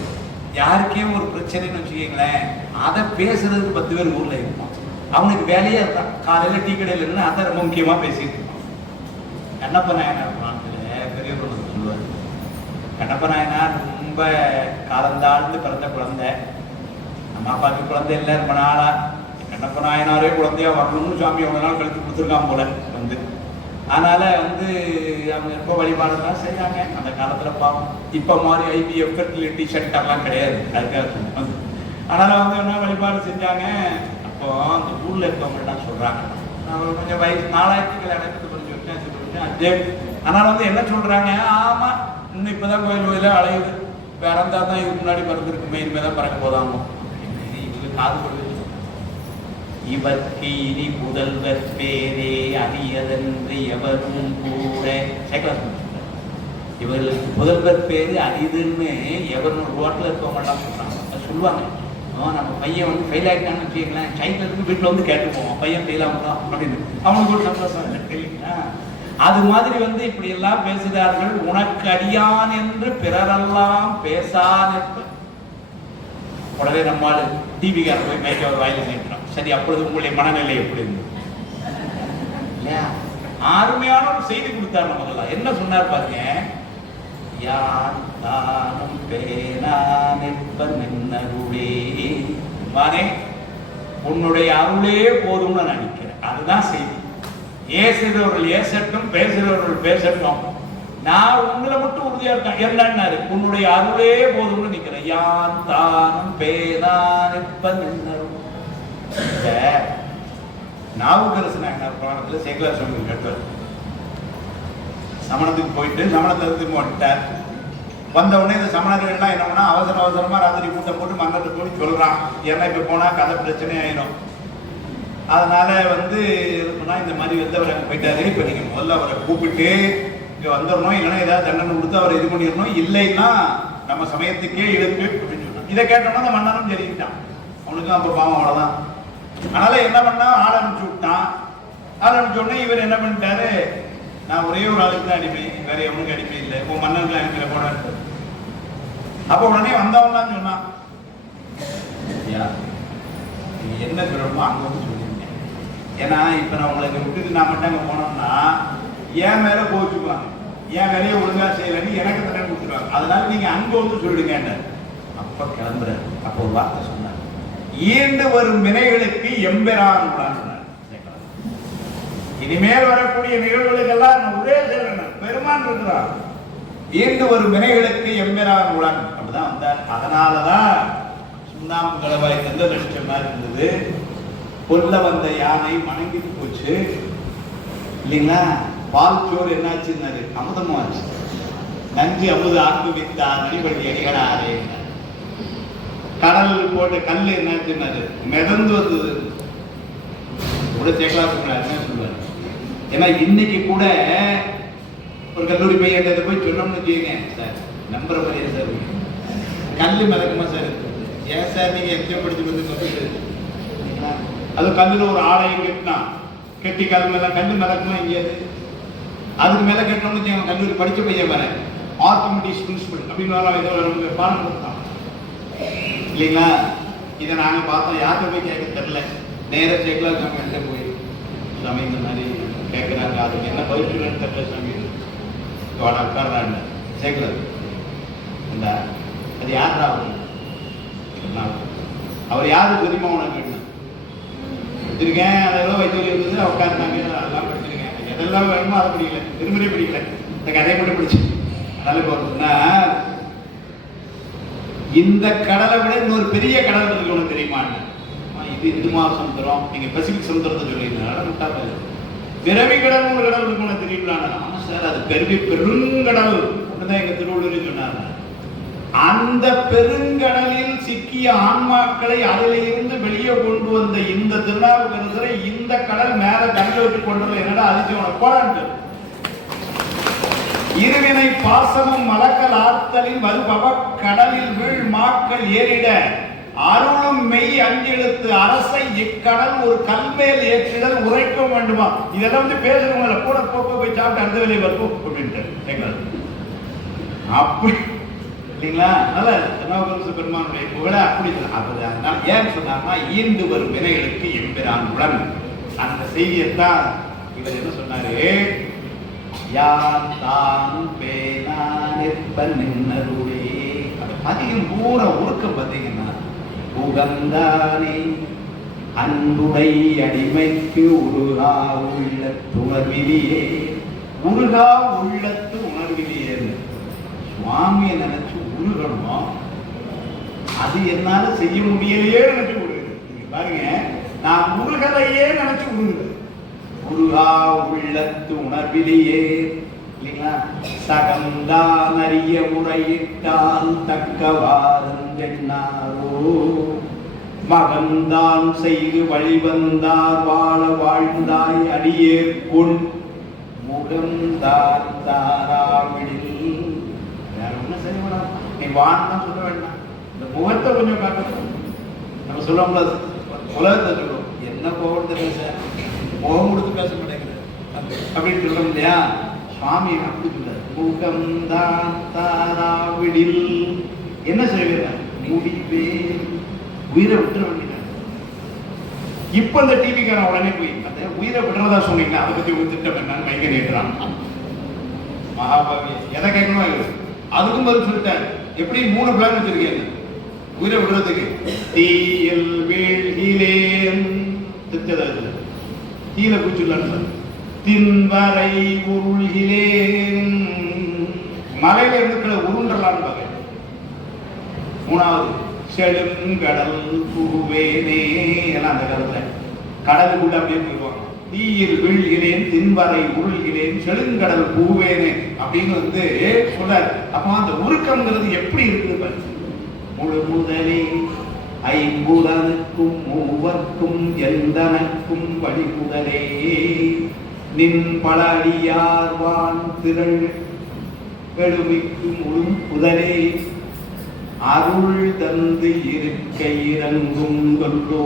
யாருக்கே ஒரு பிரச்சனைன்னு வச்சுக்கீங்களேன், அதை பேசுறதுக்கு 10 பேர் ஊர்ல இருப்பான். அவனுக்கு வேலையே இருக்கான், காலையில டீ கடையில் இருந்து அதை ரொம்ப முக்கியமா பேசிட்டு இருப்பான். கண்ணப்ப நாயனார் பெரியவர்கள் சொல்லுவார், கண்ணப்ப நாயனார் ரொம்ப காலந்தாழ்ந்து பிறந்த குழந்தை, அம்மா அப்பாவுக்கு குழந்தை இல்லை ரொம்ப நாளா. கண்ணப்ப நாயனாரே குழந்தையா வரணும்னு சாமி அவ்வளோ நாள் கழித்து கொடுத்துருக்கான் போல வந்து. அதனால அவங்க ரொம்ப வழிபாடுலாம் செய்யாங்க அந்த காலத்துல பாவம். இப்ப மாதிரி ஐபிஎஃப் ஃபெர்டிலிட்டி சென்டர்லாம் கிடையாது, அதுக்காக அதனால என்ன வழிபாடு செஞ்சாங்க. அப்போ அந்த ஊர்ல இருக்கவங்க எல்லாம் சொல்றாங்க, கொஞ்சம் வயசு 4000 கல்யாணத்துக்கு கொஞ்சம் வித்தியாசம் அதே. அதனால என்ன சொல்றாங்க, ஆமா இன்னும் இப்பதான் கோயில அலையுது, வேற இருந்தா தான் இதுக்கு முன்னாடி பிறந்திருக்குமே, இனிமேதான் பிறக்க போதாமோ. இவங்களுக்கு காது கொடுத்து இவர்க்கு இனி புதல்வர் பேரே அரியதென்று எவரும் கூட இவர்களுக்கு புதல்வர் பேரு அரிதுன்னு எவரும் ரோட்ல இருக்கவங்கலாம் சொல்றாங்க, சொல்லுவாங்க. நம்ம பையன் ஃபெயில் ஆகிட்டான்னு வச்சுக்கலாம், சைட்ல இருந்து வீட்டில் கேட்டு போவோம், பையன் ஃபெயில் ஆகலாம் அப்படின்னு அவங்களுக்கு ஒரு சந்தோஷம் இல்லைங்களா. அது மாதிரி இப்படி எல்லாம் பேசுகிறார்கள். உனக்கு அடியான் என்று பிறரெல்லாம் பேசான் என்று. உடனே நம்மால் டிவிக்கார போய் மைக்க ஒரு வாயில நினைக்கிறோம். சரி, அப்பொழுது உங்களுடைய மனநிலை எப்படி இருந்தது இல்லையா? அருமையான ஒரு செய்தி கொடுத்தார். நமக்கெல்லாம் என்ன சொன்னார் பாருங்க, யான் தானும் பேனான் நின்னருளே மானே, உன்னுடைய அருளே போதும்னு நினைக்கிறேன். அதுதான் செய்தி. ஏசுகிறவர்கள் ஏசட்டும், பேசுகிறவர்கள் பேசட்டும், நான் உங்களை மட்டும் உறுதியா இருக்கேன். என்னன்னாரு, உன்னுடைய அருளே போதும்னு நிக்கிறேன். யான் தானும் பேனான் நின்னருள். நாவுக்கரசு நாயனார் புராணத்துல சேகலார் சுவாமி கேட்டார். சமணத்துக்கு போயிட்டு சமணத்தை வந்துட்டார். வந்த உடனே இந்த சமணர்கள் எல்லாம் என்ன பண்ணா, அவசர அவசரமா ராத்திரி கூட்டம் போட்டு மன்னத்துக்கு போய் சொல்றான். ஏன்னா இப்ப போனா கதை பிரச்சனை ஆயிரும். அதனால இந்த மாதிரி வந்தவர் அங்கே போயிட்டாரு, இப்ப நீங்க முதல்ல அவரை கூப்பிட்டு இங்க வந்துடணும், இல்லைன்னா ஏதாவது தண்டனை கொடுத்து அவரை இது பண்ணிடணும், இல்லைன்னா நம்ம சமயத்துக்கே இழுப்பு அப்படின்னு சொன்னான். இதை கேட்டோம்னா அந்த மன்னனும் தெரிவிட்டான், அவனுக்கும் அப்ப பாவம் அவ்வளவுதான். அதனால என்ன பண்ணா, ஆள் அனுப்பிச்சு விட்டான். ஆள் அனுப்பிச்ச உடனே இவர் என்ன பண்ணிட்டாரு, நான் ஒரே ஒரு ஆளுக்கு தான் அடிமை, வேற எவனுக்கு அடிமை இல்லை, உன் மன்னர்கள் அனுப்பில போட. அப்ப உடனே வந்தவன்லாம் சொன்னான், என்ன சொல்லணுமோ அங்க சொல்லிருந்தேன். ஏன்னா இப்ப நான் உங்களுக்கு விட்டுட்டு நான் மட்டும் அங்க போனோம்னா என் மேல கோச்சுக்குவாங்க, என் வேலையை ஒழுங்கா செய்யலன்னு எனக்கு தண்டனை கொடுத்துருவாங்க. அதனால நீங்க அங்க சொல்லிடுங்க. அப்ப கிளம்புற அப்ப ஒரு வார்த்தை சொன்னார், ஈண்டு வரும் வினைகளுக்கு எம்பெறான் உடான். இனிமேல் வரக்கூடிய நிகழ்வுகளுக்கெல்லாம் ஒரே செல்வன் பெருமான் இருக்கிறார். ஈண்டு வரும் வினைகளுக்கு எம்பெறான் உடான் அப்படிதான் வந்தார். அதனாலதான் சுண்ணாம்பு கலவாய் எந்த லட்சம் மாதிரி இருந்தது. கொல்ல வந்த யானை மணங்கிட்டு போச்சு இல்லைங்களா. பால் சோறு என்னாச்சுன்னாரு, அமுதமாச்சு. நஞ்சு அமுது ஆக்கு வித்தார் நடிபடி அடிகளாரே. கடல் போட்ட கல் என்னாச்சுன்னாரு, மிதந்து வந்தது. கூட சேர்க்கலாம் என்ன சொல்லுவாரு. ஏன்னா இன்னைக்கு கூட ஒரு கல்லூரி பையன் போய் சொன்னோம்னு வச்சுக்கோங்க, சார் நம்புற மாதிரியே சார் கல் மிதக்குமா சார், ஏன் சார் நீங்க எத்தனை படிச்சு வந்து அது கல்லுல ஒரு ஆலயம் கட்டினா கெட்டி கல் மேல கல் மிதக்குமா எங்கேயாது. அதுக்கு மேல கட்டணும்னு வச்சுக்கோங்க, கல்லூரி படிச்ச பையன் வேற ஆர்த்தமெட்டிக்ஸ் பிரின்சிபல் அப்படின்னு ஏதோ பாடம் கொடுத்தான் இல்லைங்களா. இதை நாங்க பார்த்தோம், யார்கிட்ட போய் கேட்க தெரியல. நேரம் சேர்க்கலாம் சாமி கிட்ட போய் சாமி இந்த மாதிரி கேட்கிறாங்க, அதுக்கு என்ன பதில் தெரியல சாமி. உட்கார்றாங்க சேர்க்கல அது யாரா அவர் யாரு தெரியுமா உனக்கு படிச்சிருக்கேன், அதெல்லாம் வைத்தொலி இருந்தது உட்காந்துட்டாங்க, அதெல்லாம் படிச்சிருக்கேன், எதெல்லாம் வேணுமோ அதை படிக்கல, திருமணி படிக்கல, இந்த கதையை மட்டும் படிச்சு. அதனால பார்த்தோம்னா இந்த கடலை விட இன்னொரு பெரிய கடல் இருக்கு, உனக்கு தெரியுமான்னு. இது இந்து மகாசமுத்திரம், நீங்க பசிபிக் சமுத்திரத்தை சொல்லியிருந்தாங்க. பிறவி கடல் ஒரு கடல் இருக்கு, உனக்கு தெரியுங்களா? ஆமா சார், அது பெருங்கடல் அப்படிதான் எங்க திருவள்ளுவர் சொன்னாங்க. அந்த பெருங்கடலில் சிக்கிய ஆன்மாக்களை அதில் இருந்து வெளியே கொண்டு வந்த இந்த திருநாவுக்கரசரை இந்த கடல் மேல கண்ணில் வச்சு கொண்டு என்னடா அதிசயம் போடாண்டு. இருவினை பாசமும் மலக்கல் ஆத்தலின் வருபவ கடலில் வீழ் மாக்கள் ஏறிட அருளும் மெய் அஞ்செழுத்து அரசை இக்கடல் ஒரு கல்மேல் ஏற்றிடல் உரைக்க வேண்டுமா? இதெல்லாம் வந்து பேசுறவங்கள கூட போய் சாப்பிட்டு அடுத்த வேலையை வரும் அப்படின்ட்டு அப்படி இல்லைங்களா? அதனால திருநாவுக்கரசு பெருமானுடைய புகழ அப்படி அப்பதான் ஏன் சொன்னார்னா, ஈண்டு வரும் வினைகளுக்கு எம்பிரான் உடன். அந்த செய்தியைத்தான் இவர் என்ன சொன்னாரு, யான் தான் பேனா நிற்ப நின்னருளே. அந்த பதிகம் பூரா ஒழுக்கம் பார்த்தீங்கன்னா, உகந்தானே அன்புடை அடிமைக்கு உருகா உள்ளத்து உணர்விலியே, உருகா உள்ளத்து உணர்விலியே. சுவாமியை நினைச்சு உருகணுமோ, அது என்னால செய்ய முடியலையே நினைச்சு உருகுது. நீங்க பாருங்க, நான் உருகலையே நினைச்சு உருகுது. உருகா உள்ளத்து உணர்விலேயே இல்லைங்களா? சகந்தான் அறிய முறையிட்டால் தக்கவாரோ, மகந்தான் செய்து வழிவந்தார் வாழ வாழ்ந்தாய் அடியே பொன் முகந்தான் தாராவிடில். நீ வாழ்ந்தான் சொல்ல வேண்டாம், இந்த முகத்தை கொஞ்சம் காட்டணும். நம்ம சொல்லுவோம்ல, உலகத்தை சொல்லுவோம், என்ன கோபத்தை பேச முகம் கொடுத்து பேச மாட்டேங்குது அப்படின்னு சொல்றோம் இல்லையா? சுவாமி அப்படி சொல்றாரு, முகம்தான் தாராவிடில் என்ன செய்வீங்க? முடிவே உயிரை விட்டுற வேண்டியது. இப்ப இந்த டிவிக்காரன் உடனே போய் அந்த உயிரை விடுறதா சொன்னீங்கன்னா அதை பத்தி ஒரு திட்டம் என்னன்னு மைக்க நீட்டுறான். மகாபாவி எதை கேட்கணும் இருக்கு, அதுக்கும் பதில் சொல்லிட்டாரு. எப்படி 3 பிளான் வச்சிருக்கேன் உயிரை விடுறதுக்கு. தீயில் வீழ்கிலேன் திட்டது, தீயில குச்சிடலான்னு தின்வரை உருள்கிலேன், மலையில இருந்து உருண்டலான்னு பாக்க. 3வது செழுங்கடல் புகுவேனே, எல்லாம் அந்த காலத்துல கடலுக்குள்ள அப்படியே போயிடுவாங்க. தீயில் வீழ்கிறேன் தின்வரை உருள்கிறேன் செழுங்கடல் பூவேனே அப்படின்னு வந்து சொல்றாரு. அப்போ அந்த உருக்கம்ங்கிறது எப்படி இருக்குது பாரு. முழு முதலே ஐம்புலனுக்கும் மூவர்க்கும் எந்தனக்கும் வழிமுதலே நின் பல அடியார்வான் திரள் எழுமிக்கு முழு புதலே அருள் தந்து இருக்க இறங்கும் கொல்லோ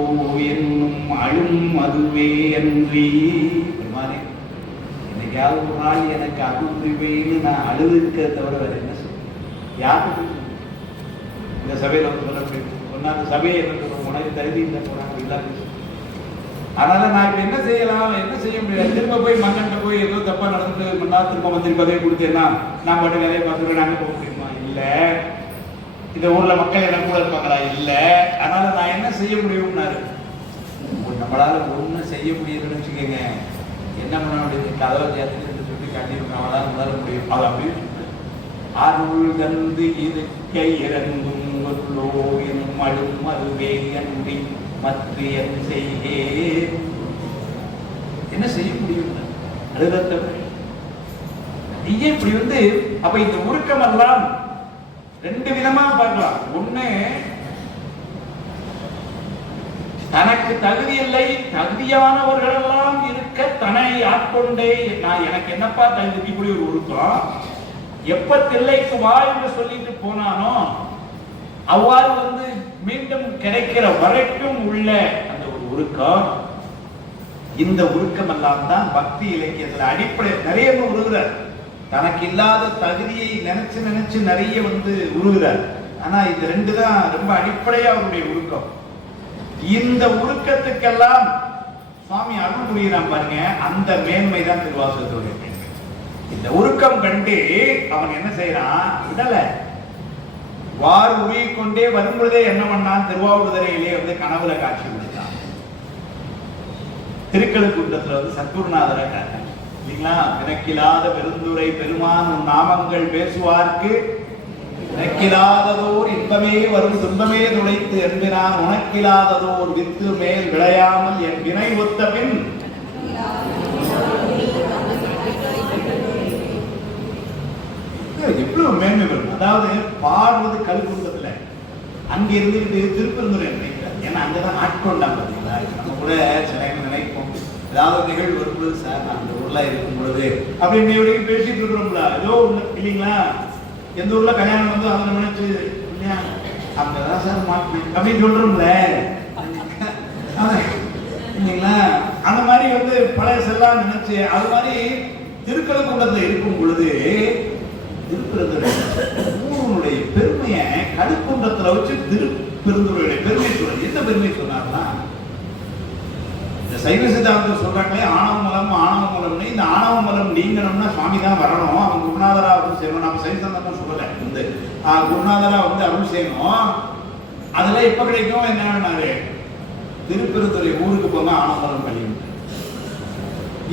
என்னும் அழும் அதுவே அன்றி. என்னைக்காவது ஒரு நாள் எனக்கு அருள் புரிவேன்னு நான் அழுதுக்க தவிர வேற என்ன சொல்றேன்? யாருக்கு இந்த சபையில வந்து சொன்ன அந்த சபையை என்ன உனக்கு தகுதி இல்லை போறாங்க எல்லாரும். அதனால நான் இப்ப என்ன செய்யலாம், என்ன செய்ய முடியாது. திரும்ப போய் மன்னன்ட்ட போய் ஏதோ தப்பா நடந்து திரும்ப மந்திரி பதவி கொடுத்தேன்னா நான் மட்டும் வேலையை பார்த்துருவேன், நாங்க போக முடியுமா? இல்ல. இந்த ஊர்ல மக்கள் என்ன கூட இருப்பாங்களா? இல்ல. அதனால நான் என்ன செய்ய முடியும்னாரு. நம்மளால ஒன்றும் செய்ய முடியுதுன்னு வச்சுக்கோங்க, என்ன பண்ண முடியுது? கதவை சேர்த்து சொல்லி காட்டியிருக்கோம், அவளால் உணர முடியும். அது அப்படி அருள் தந்து இருக்க இறங்கும் கொல்லோ எனும் அழும் அதுவே அன்றி மற்ற என் செய்கே. என்ன செய்ய முடியும்? அழுதத்தை இப்படி வந்து அப்ப இந்த உருக்கம் எல்லாம் 2 விதமா பார்க்கலாம். ஒண்ணு, தனக்கு தகுதி இல்லை, தகுதியானவர்கள் எல்லாம் இருக்க தன்னை ஆட்கொண்டே நான் எனக்கு என்னப்பா தகுதி, இப்படி ஒரு உருக்கம். எப்ப தில்லைக்கு வா என்று சொல்லிட்டு போனானோ அவ்வாறு வந்து மீண்டும் கிடைக்கிற வரைக்கும் உள்ள அந்த ஒரு உருக்கம். இந்த உருக்கம் எல்லாம் தான் பக்தி இலக்கியத்துல அடிப்படை. நிறைய உருகுறார், தனக்கு இல்லாத தகுதியை நினைச்சு நினைச்சு நிறைய வந்து உருகுறார். ஆனா இது 2 தான் ரொம்ப அடிப்படையா அவருடைய உருக்கம். இந்த உருக்கத்துக்கெல்லாம் சுவாமி அருள் புரிகிறான் பாருங்க. அந்த மேன்மை தான் திருவாசகத்துடைய மேன்மை. இந்த உருக்கம் கண்டு அவன் என்ன செய்யறான், விடல, வார் உருகிக் கொண்டே வரும்பொழுதே என்ன பண்ணான், திருவாவூதுறையிலே வந்து கனவுல காட்சி கொடுத்தான். திருக்கழுக்குன்றத்துல வந்து சத்குருநாதரை காட்டான் இல்லைங்களா. பிணக்கில்லாத பெருந்துரை பெருமான் உன் நாமங்கள் பேசுவார்க்கு எனக்கில்லாததோர் இன்பமே வரும் துன்பமே துடைத்து என்பினான் உனக்கில்லாததோர் வித்து மேல் விளையாமல் என் வினை ஒத்த பின் எவ்வளவு மேன்மை வரும். அதாவது பாடுவது கல்குன்றத்துல அங்க இருந்துட்டு திருப்பெருந்துரை நினைக்கிறார். ஏன்னா அங்கதான் ஆட்கொண்டாங்க பார்த்தீங்களா. நம்ம கூட சில நினைப்போம், ஏதாவது நிகழ்வு வரும்போது சார் நான் அந்த ஊர்ல இருக்கும் பொழுது அப்படின்னு வரைக்கும் பேசிட்டு இருக்கிறோம்ல, ஏதோ ஒண்ணு இல்லைங்களா. எந்த ஊர்ல கல்யாணம் வந்து அவங்க நினைச்சு அங்கதான் சார் மாட்டேன் அப்படின்னு சொல்றோம்ல இல்லைங்களா. அந்த மாதிரி வந்து பழசெல்லாம் நினைச்சு அது மாதிரி திருக்கழுக்குன்றத்துல இருக்கும் பொழுது திருப்பெருந்துறை பெருமையை கழுக்குன்றத்துல வச்சு திருப்பெருந்துறையுடைய பெருமை சொல்றது. என்ன பெருமை சொன்னார்னா, இந்த சைவ சித்தாந்தம் சொல்றாங்களே ஆணவ மலம் இந்த ஆணவ மலம் நீங்கணும்னா சுவாமி தான் வரணும், அவன் குருநாதரா வந்து செய்யணும். நம்ம சைவ சித்தாந்தம் சொல்லல, இந்த குருநாதரா வந்து அருள் செய்யணும். அதுல எப்ப கிடைக்கும் என்னன்னாரு, திருப்பெருந்துறை ஊருக்கு போனா ஆணவ மலம் கழியும்.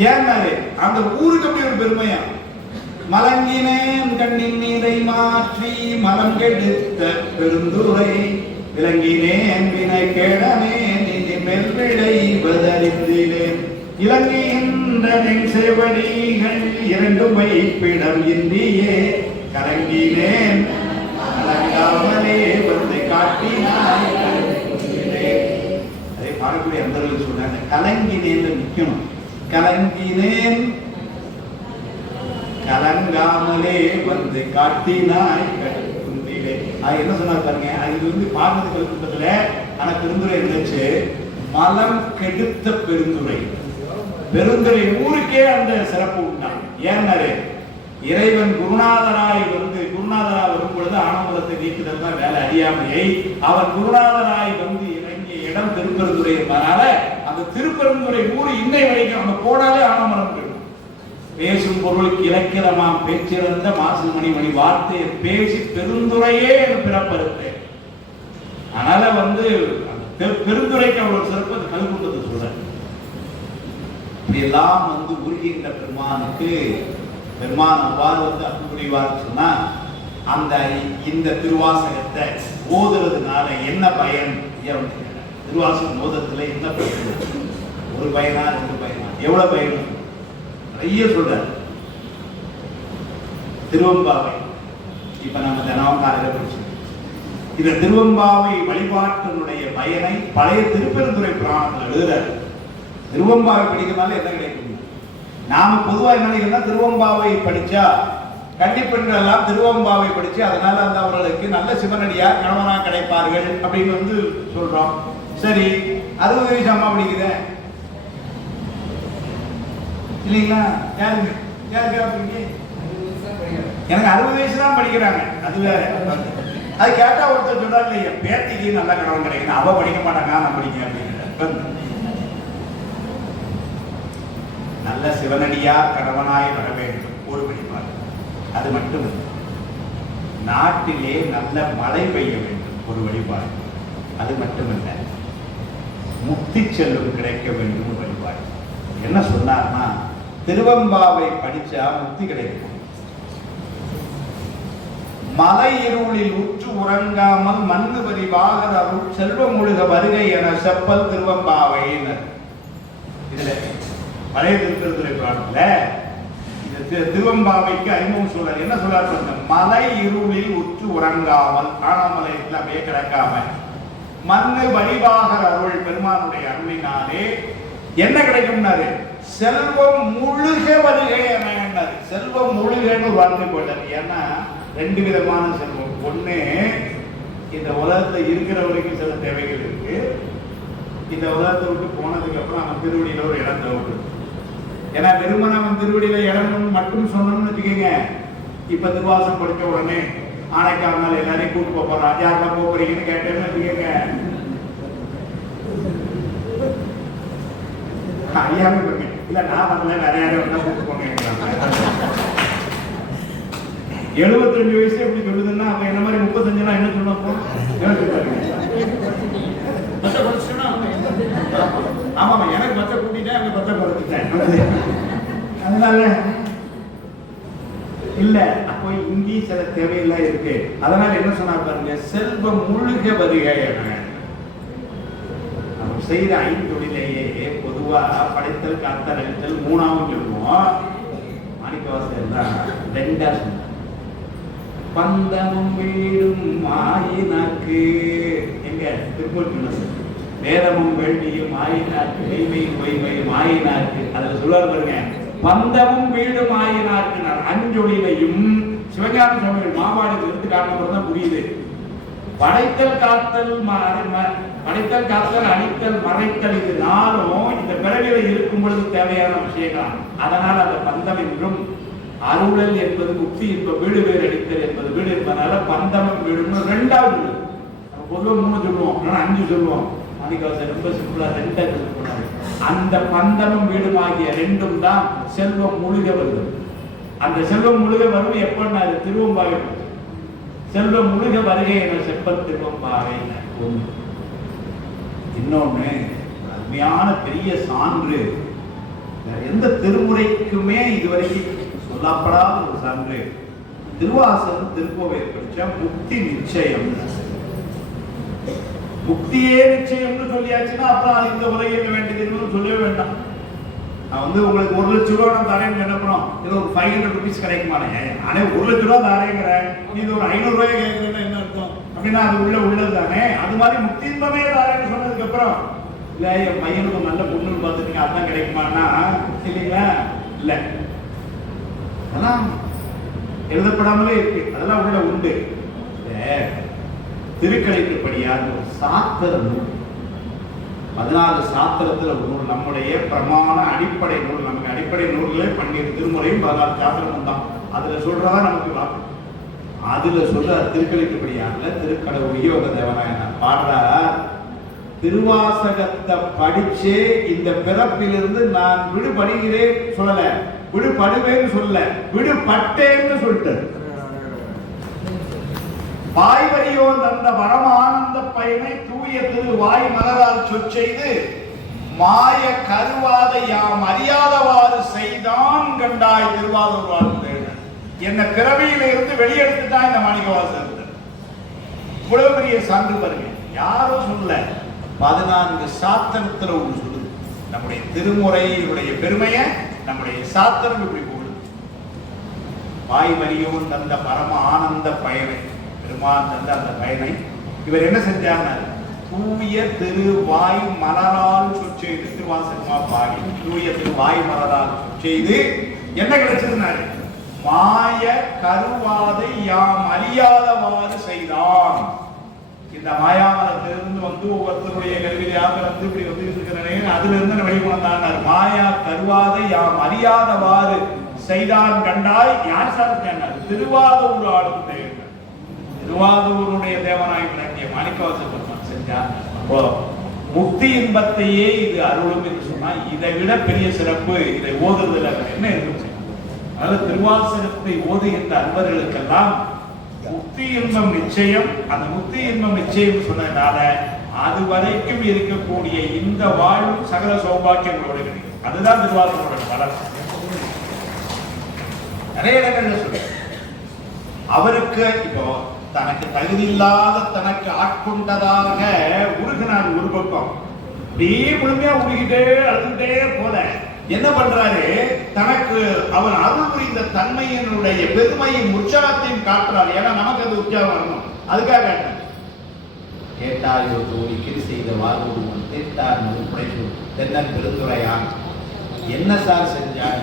ஏன்னாரு அந்த ஊருக்கு அப்படி ஒரு பெருமையா, மலங்கினேன் கண்ணின் நீரை மாற்றி மலம் கெடுத்த பெருந்துரை விளங்கினேன் வினை கேடனே மெல்விடைவதறிந்தேன் இலங்குகின்ற செவடிகள் இரண்டும் வைப்பிடம் இந்தியே கலங்கினேன் கலங்காமலே வந்து காட்டினாய். அதை பாடக்கூடிய அந்தர்கள் சொன்னாங்க, கலங்கினேன் நிக்கணும். கலங்கினேன் கலங்காமலே வந்து காட்டினாய் கட்டுந்திலே. அது என்ன சொன்னார் பாருங்க, அது வந்து பாடுறது கல்குன்றத்துல. ஆனா பெருந்துரை இருந்துச்சு, மலம் கெடுத்த பெருந்துரை. பெருந்துரை ஊருக்கே அந்த சிறப்பு உண்டான். ஏன்னாரு, இறைவன் குருநாதராய் வரும் பொழுது ஆணவத்தை நீக்குதல் தான் வேலை, அறியாமையை. அவன் குருநாதராய் வந்து இறங்கிய இடம் திருப்பெருந்துரை என்பதனால அந்த திருப்பெருந்துரை ஊர் இன்னை வரைக்கும் அங்க போனாலே ஆணவமரம் போயிடும். பேசும் பொருளுக்கு இலக்கிரமாம் பேச்சிறந்த மாசு மணி வார்த்தையை பேசி பெருந்துரையே பிறப்பறுத்து. அதனால வந்து பெருந்துரைக்கு அவ்வளவு சிறப்பு அந்த கல்குன்றத்தை சொல்ற. இப்படி எல்லாம் வந்து உருகின்ற பெருமானுக்கு பெருமான் அவ்வாறு வந்து அருள் புரிவார் சொன்னா, அந்த இந்த திருவாசகத்தை ஓதுறதுனால என்ன பயன்? திருவாசகம் ஓதுறதுல என்ன பயன்? ஒரு பயனா, 2 பயனா, எவ்வளவு பயன்? நிறைய சொல்ற. திருவம்பாவை இப்ப நம்ம தினம் காலையில படிச்சோம். இந்த திருவம்பாவை வழிபாட்டினுடைய பயனை பழைய திருப்பெருந்துறை புராணத்தில் எழுதுறாரு. திருவம்பாவை படிக்கிறதுனால என்ன கிடைக்கும்? நாம பொதுவா என்ன நினைக்கிறோம்னா, திருவம்பாவை படிச்சா கன்னிப்பெண்கள் எல்லாம் திருவம்பாவை படிச்சு அதனால அந்த அவர்களுக்கு நல்ல சிவனடியார் கணவனா கிடைப்பார்கள் அப்படின்னு வந்து சொல்றோம். சரி, 60 வயசு அம்மா படிக்குது இல்லைங்களா? யாருக்கு எனக்கு 60 வயசு தான் படிக்கிறாங்க, அது வேற. அது கேட்டா ஒருத்தர் சொல்றாரு, இல்லையா பேத்திக்கு நல்ல கணவன் கிடைக்கணும், அவ படிக்க மாட்டாங்க நான் படிக்க அப்படின்னு. நல்ல சிவனடியார் கணவனாய் வர வேண்டும் ஒரு வழிபாடு. அது மட்டும் நாட்டிலே நல்ல மழை பெய்ய வேண்டும் ஒரு வழிபாடு. அது மட்டுமல்ல, முக்தி செல்வம் கிடைக்க வேண்டும் ஒரு வழிபாடு. என்ன சொன்னார்னா, திருவம்பாவை படிச்சா முக்தி கிடைக்கும். மலை இருளில் உற்று உறங்காமல் மண்ணு வரிவாக அருள் செல்வம் முழுக வருகை என செப்பல் திருவம்பாவையினர். இதுல பழைய திருப்பெருந்துறை புராணத்துல இந்த திருவம்பாவைக்கு அறிமுகம் சொல்றாரு. என்ன சொல்றாரு? மலை இருளில் உற்று உறங்காமல், காணாமலையில் அப்படியே கிடக்காம, மண்ணு வடிவாக அருள் பெருமானுடைய அருளினாலே என்ன கிடைக்கும்னாரு, செல்வம் முழுக வருகை என. செல்வம் முழுகன்னு வார்த்தை போட்டாரு. ஏன்னா 2 விதமான செல்வம். ஒண்ணு, இந்த உலகத்துல இருக்கிற வரைக்கும் சில தேவைகள் இருக்கு. இந்த உலகத்தை விட்டு போனதுக்கு அப்புறம் அவன் திருவடியில ஒரு இடம் தேவைப்படுது. ஏன்னா வெறுமன அவன் திருவடியில இடம் மட்டும் சொன்னோம்னு வச்சுக்கோங்க, இப்ப திருவாசம் படிச்ச உடனே ஆனைக்கார நாள் எல்லாரையும் கூட்டு போறோம், யாருக்கா போறீங்கன்னு கேட்டேன்னு வச்சுக்கோங்க, அறியாம இல்ல நான் வரல, வேற யாரும் கூட்டு போங்க. 75 வயசு எப்படி சொல்லுதுன்னா அப்ப என்ன மாதிரி 35 என்ன சொல்லணும்? ஆமா, எனக்கு பச்சை கூட்டிட்டேன், அங்க பச்சை குறைச்சிட்டேன். அதனால இல்ல, அப்போ இங்கி சில தேவையெல்லாம் இருக்கு. அதனால என்ன சொன்னா பாருங்க, செல்வம் முழுக வருகை செய்த ஐந்தொழிலேயே பொதுவா படைத்தல், காத்தல், அழித்தல் மூணாவும் சொல்லுவோம். மாணிக்கவாசகர் தான் ரெண்டா சொன்னார். பந்தமும் வீடும் மாயினாக்கு, எங்க திருப்பூர் வேதமும் வேண்டியும் மாயினாக்கு, மெய்மையும் பொய்மையும் மாயினாக்கு. அதுல சொல்லுவார் பாருங்க, பந்தமும் வீடும் மாயினாக்கு. அஞ்சொழிலையும் சிவஞான சுவாமிகள் மாவாடியில் இருந்து காட்டுறது தான் புரியுது. படைத்தல், காத்தல், படைத்தல், காத்தல், அழித்தல், மறைத்தல், இது நாளும் இந்த பிறவில இருக்கும் பொழுது தேவையான விஷயங்கள். அதனால் அந்த பந்தம் என்றும் அருளல் என்பது முக்தி என்பது வீடு வேறு அடித்தல் என்பது வீடு என்பதனால பந்தமும் வீடுன்னு ரெண்டாவது. நம்ம பொதுவாக 3 சொல்லுவோம், 5 சொல்லுவோம். மாணிக்கவாசகர் ரொம்ப சிம்பிளா 2 சொல்லுவாங்க. அந்த பந்தமும் வீடும் ஆகிய ரெண்டும் தான் செல்வம் முழுக வருது. அந்த செல்வம் முழுக வரும் எப்பன்னா அது திருவம்பாவை. செல்வம் முழுக வருகை என செப்பல் திருவம்பாவை. இன்னொன்னு அருமையான பெரிய சான்று, எந்த திருமுறைக்குமே இதுவரைக்கும் சொல்லப்படாத ஒரு சான்று. திருவாசகம் திருக்கோவை படிச்சா முக்தி நிச்சயம். முக்தியே நிச்சயம்னு சொல்லியாச்சுன்னா அப்புறம் இந்த உலகில் வேண்டியதுன்னு சொல்லவே வேண்டாம். நான் உங்களுக்கு 1 லட்சம் ரூபா நான் தரேன்னு நினைப்போம், இது ஒரு 500 rupees கிடைக்க மாட்டேன். ஆனா 1 லட்சம் ரூபா தரேங்கிறேன், இது ஒரு 500 ரூபாய் கேட்கறதுன்னா என்ன அர்த்தம் அப்படின்னா அது உள்ளது தானே. அது மாதிரி முக்தி இன்பமே தரேன்னு சொன்னதுக்கு அப்புறம் இல்ல என் பையனுக்கு நல்ல பொண்ணுன்னு பார்த்துட்டீங்க அதான் கிடைக்குமான்னா இல்லைங்களா? இல்ல, அதெல்லாம் எழுதப்படாமலே இருக்கு, அதெல்லாம் உள்ள உண்டு. திருக்கடைக்குப்படியான ஒரு சாத்திர நூல், 14 சாத்திரத்துல ஒரு நூல், நம்முடைய பிரமாண அடிப்படை நூல். நமக்கு அடிப்படை நூல்களே 12 திருமுறையும் 14 சாத்திரமும் தான். அதுல சொல்றதா நமக்கு வாக்கு. அதுல சொல்ற திருக்கடைக்குப்படியான திருக்கடவுள் வியோக தேவனாயனார் பாடுறார், திருவாசகத்தை படிச்சே இந்த பிறப்பிலிருந்து நான் விடுபடுகிறேன் சொல்லல, விடுபடுவேன்னு சொல்லல, விடுபட்டேன்னு சொல்லிட்டு. பாய்வரியோ தந்த பரமானந்த பயனை தூய திரு வாய் மலரால் சொற்செய்து மாய கருவாத யாம் அறியாதவாறு செய்தான் கண்டாய் திருவாரூர் வாழ்ந்து. என்ன பிறவியில இருந்து வெளியெடுத்துட்டான் இந்த மாணிக்கவாசகர். இவ்வளவு பெரிய சான்று பாருங்க, யாரோ சொல்லல, 14 சாத்திரத்துல ஒன்று சொல்லுது. நம்முடைய திருமுறையினுடைய பெருமையை நம்முடைய சாத்திரம் இப்படி போடுது. வாய்மறியோன் தந்த பரம ஆனந்த பயனை, பெருமான் தந்த அந்த பயனை இவர் என்ன செஞ்சார்? தூய திருவாய் மலரால் சொற்செய்து. திருவாசகமா பாடி தூய திருவாய் மலரால் சொற்செய்து என்ன கிடைச்சதுனாரு? மாய கருவாதை யாம் அறியாதவாறு செய்தான். இந்த மாயாமலத்திலிருந்து ஒவ்வொருத்தருடைய கருவிலையாக இப்படி இருக்கிறேன், அதுல இருந்து வெளிக்கொண்டார். மாயா கருவாதை யாம் அறியாதவாறு செய்தான் கண்டாய். யார் சார்? திருவாதூர் ஆளும் தேவன், திருவாதூருடைய தேவனாய் விளங்கிய மாணிக்கவாசகர் செஞ்சார். முக்தி இன்பத்தையே இது அருளும் என்று சொன்னா இதை விட பெரிய சிறப்பு இதை ஓதுதல் என்ன இருந்துச்சு? அதனால திருவாசகத்தை ஓதுகின்ற அன்பர்களுக்கெல்லாம் முக்தி இன்பம் நிச்சயம். அந்த முக்தி இன்பம் நிச்சயம் சொன்னதால அது வரைக்கும் இருக்கக்கூடிய இந்த வாழ்வு சகல சௌபாக்கியங்களோடு கிடைக்கும். அதுதான் திருவாசகரோட வளர்ச்சி. நிறைய இடங்கள்ல சொல்ல அவருக்கு இப்போ தனக்கு தகுதி இல்லாத தனக்கு ஆட்கொண்டதாக உருகினார். ஒரு பக்கம் அப்படியே முழுமையா உருகிட்டே அழுதுகிட்டே போல என்ன பண்றாரு? தனக்கு அவர் அருள் புரிந்த தன்மையினுடைய பெருமையும் உற்சாகத்தையும் காட்டுறாரு. ஏன்னா நமக்கு அது உற்சாகம் வரணும், அதுக்காக காட்டுறாரு. கேட்டாயோ தோழி கிரி செய்த வாழ்வு தேட்டார் படைப்பு தென்னன் பெருந்துரையான் என்ன சார் செஞ்சார்?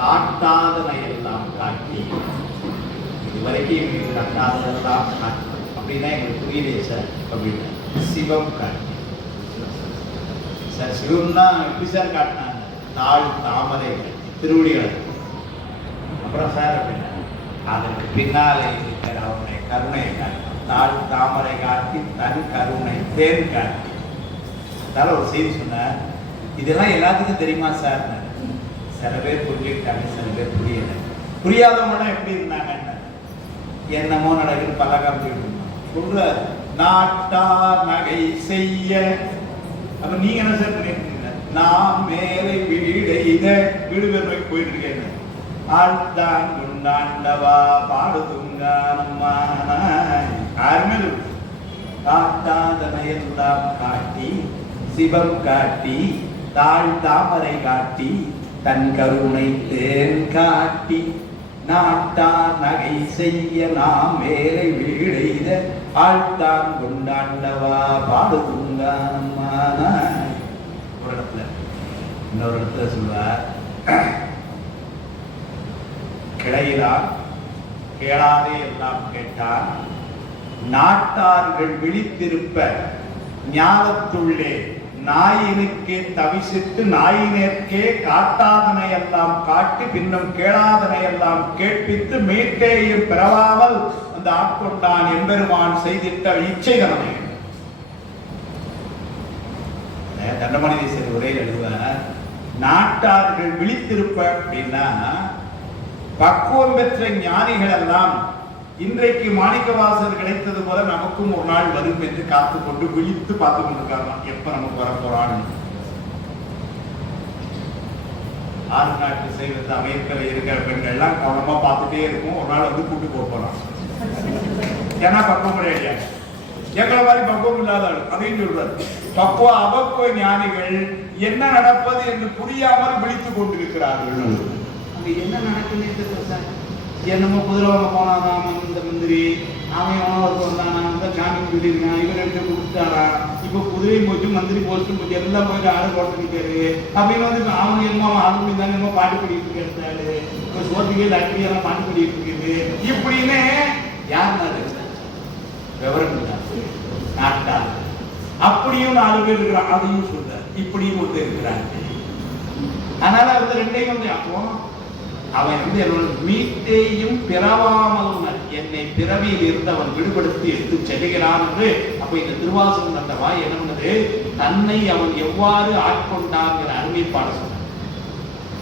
காட்டாதனை எல்லாம் காட்டி இதுவரைக்கும் கட்டாததெல்லாம் காட்டு அப்படின்னா எங்களுக்கு புரியலையே சார் அப்படின்னு. சிவம் காட்டி சார், சிவம்னா எப்படி சார் காட்டினாங்க? தாழ் தாமரை திருவடிகள். அப்புறம் சார் அப்படின்னா அதற்கு பின்னாலே இருக்கிற அவனுடைய கருணையை காட்டி, தாழ் தாமரை காட்டி தன் கருணை தேன் காட்டி. அதனால ஒரு செய்தி சொன்னார், இதெல்லாம் எல்லாத்துக்கும் தெரியுமா சார்? சில பேர் புரிஞ்சுக்கிட்டாங்க, சில பேர் புரியல. புரியாதவங்க எப்படி இருந்தாங்க? என்னமோ நடக்குது பல காமிச்சு சொல்ற நாட்டார் நகை செய்ய. அப்ப நீங்க என்ன சார் பண்ணிருக்கீங்க? நான் மேலே வீடு வீடு பேர் போயிட்டு இருக்கேன். ஆழ்தான் குண்டாண்டவா பாடுதுங்கம்மா யாருமே காட்டாதனையெல்லாம் காட்டி சிவம் காட்டி தாழ் தாமரை காட்டி தன் கருணை தேன் காட்டி நாட்டார் நகை செய்ய நாம் மேலை வீடைத ஆழ்தான் கொண்டாண்டவா பாடுதுங்கம்மா. ஒரு இடத்துல இன்னொரு இடத்துல சொல்வார், கிளையிலார் கேளாதே எல்லாம் கேட்டார், நாட்டார்கள் விழித்திருப்ப ஞானத்துள்ளே நாயினுக்கே தவிசித்து நாயினேற்கே காட்டாதனை எல்லாம் காட்டி பின்னும் கேளாதனை எல்லாம் கேட்பித்து மீட்டேயும் பிறவாமல் அந்த ஆட்கொண்டான் எம்பெருமான் செய்திட்ட இச்சை தனமை. தண்டமணி தேசிய உரையில் எழுதுவார், நாட்டார்கள் விழித்திருப்ப அப்படின்னா பக்குவம் பெற்ற ஞானிகள் எல்லாம் இன்றைக்கு மாணிக்கவாசர் கிடைத்தது போல நமக்கும் ஒரு நாள் வரும் என்று காத்து கொண்டு விழித்து பார்த்து கொண்டிருக்காங்க எப்ப நமக்கு வரப்போறான்னு. ஆறு நாட்டு செய்வது அமெரிக்காவில் இருக்கிற பெண்கள் எல்லாம் கவனமா பார்த்துட்டே இருக்கும். ஒரு நாள் வந்து கூட்டு போறான். ஏன்னா பக்குவம் கிடையாது, எங்களை மாதிரி பக்குவம் இல்லாத அதையும் சொல்றாரு. பக்குவ அபக்குவ ஞானிகள் என்ன நடப்பது என்று புரியாமல் விழித்துக் கொண்டிருக்கிறார்கள். அங்க என்ன நடக்குன்னு தெரியல. என்னமோ குதிரை வாங்க போனான் இந்த மந்திரி, அவன் எவனோ வந்தானா, அந்த ஜாமீன் சொல்லியிருக்கான், இவன் எடுத்து கொடுத்தாரா, இப்போ குதிரையும் போச்சு மந்திரி போஸ்டும் போச்சு எல்லாம் போயிட்டு ஆடு போட்டு நிற்காரு அப்படின்னு வந்து அவங்க என்னமோ ஆளுமை தானே என்னமோ பாட்டு படிக்கிட்டு இருக்காரு, இப்போ சோத்துக்கே லட்சம் எல்லாம் பாட்டு படிக்கிட்டு இருக்குது இப்படின்னு யாருனாரு விவரம் நாட்டா. அப்படியும் 4 பேர் இருக்கிறான், அதையும் சொல்ற இப்படியும் ஒருத்தர் இருக்கிறாங்க. அதனால வந்து ரெண்டையும் வந்து அப்போ அவன் வந்து என்னோட மீட்டையும் பிறவாமல் என்னை பிறவியில் இருந்து அவன் விடுபடுத்தி எடுத்து செல்லுகிறான் என்று. அப்ப இந்த திருவாசகம் அந்த வாய் என்ன பண்ணது, தன்னை அவன் எவ்வாறு ஆட்கொண்டாங்கிற அருமைப்பாட சொன்னான்.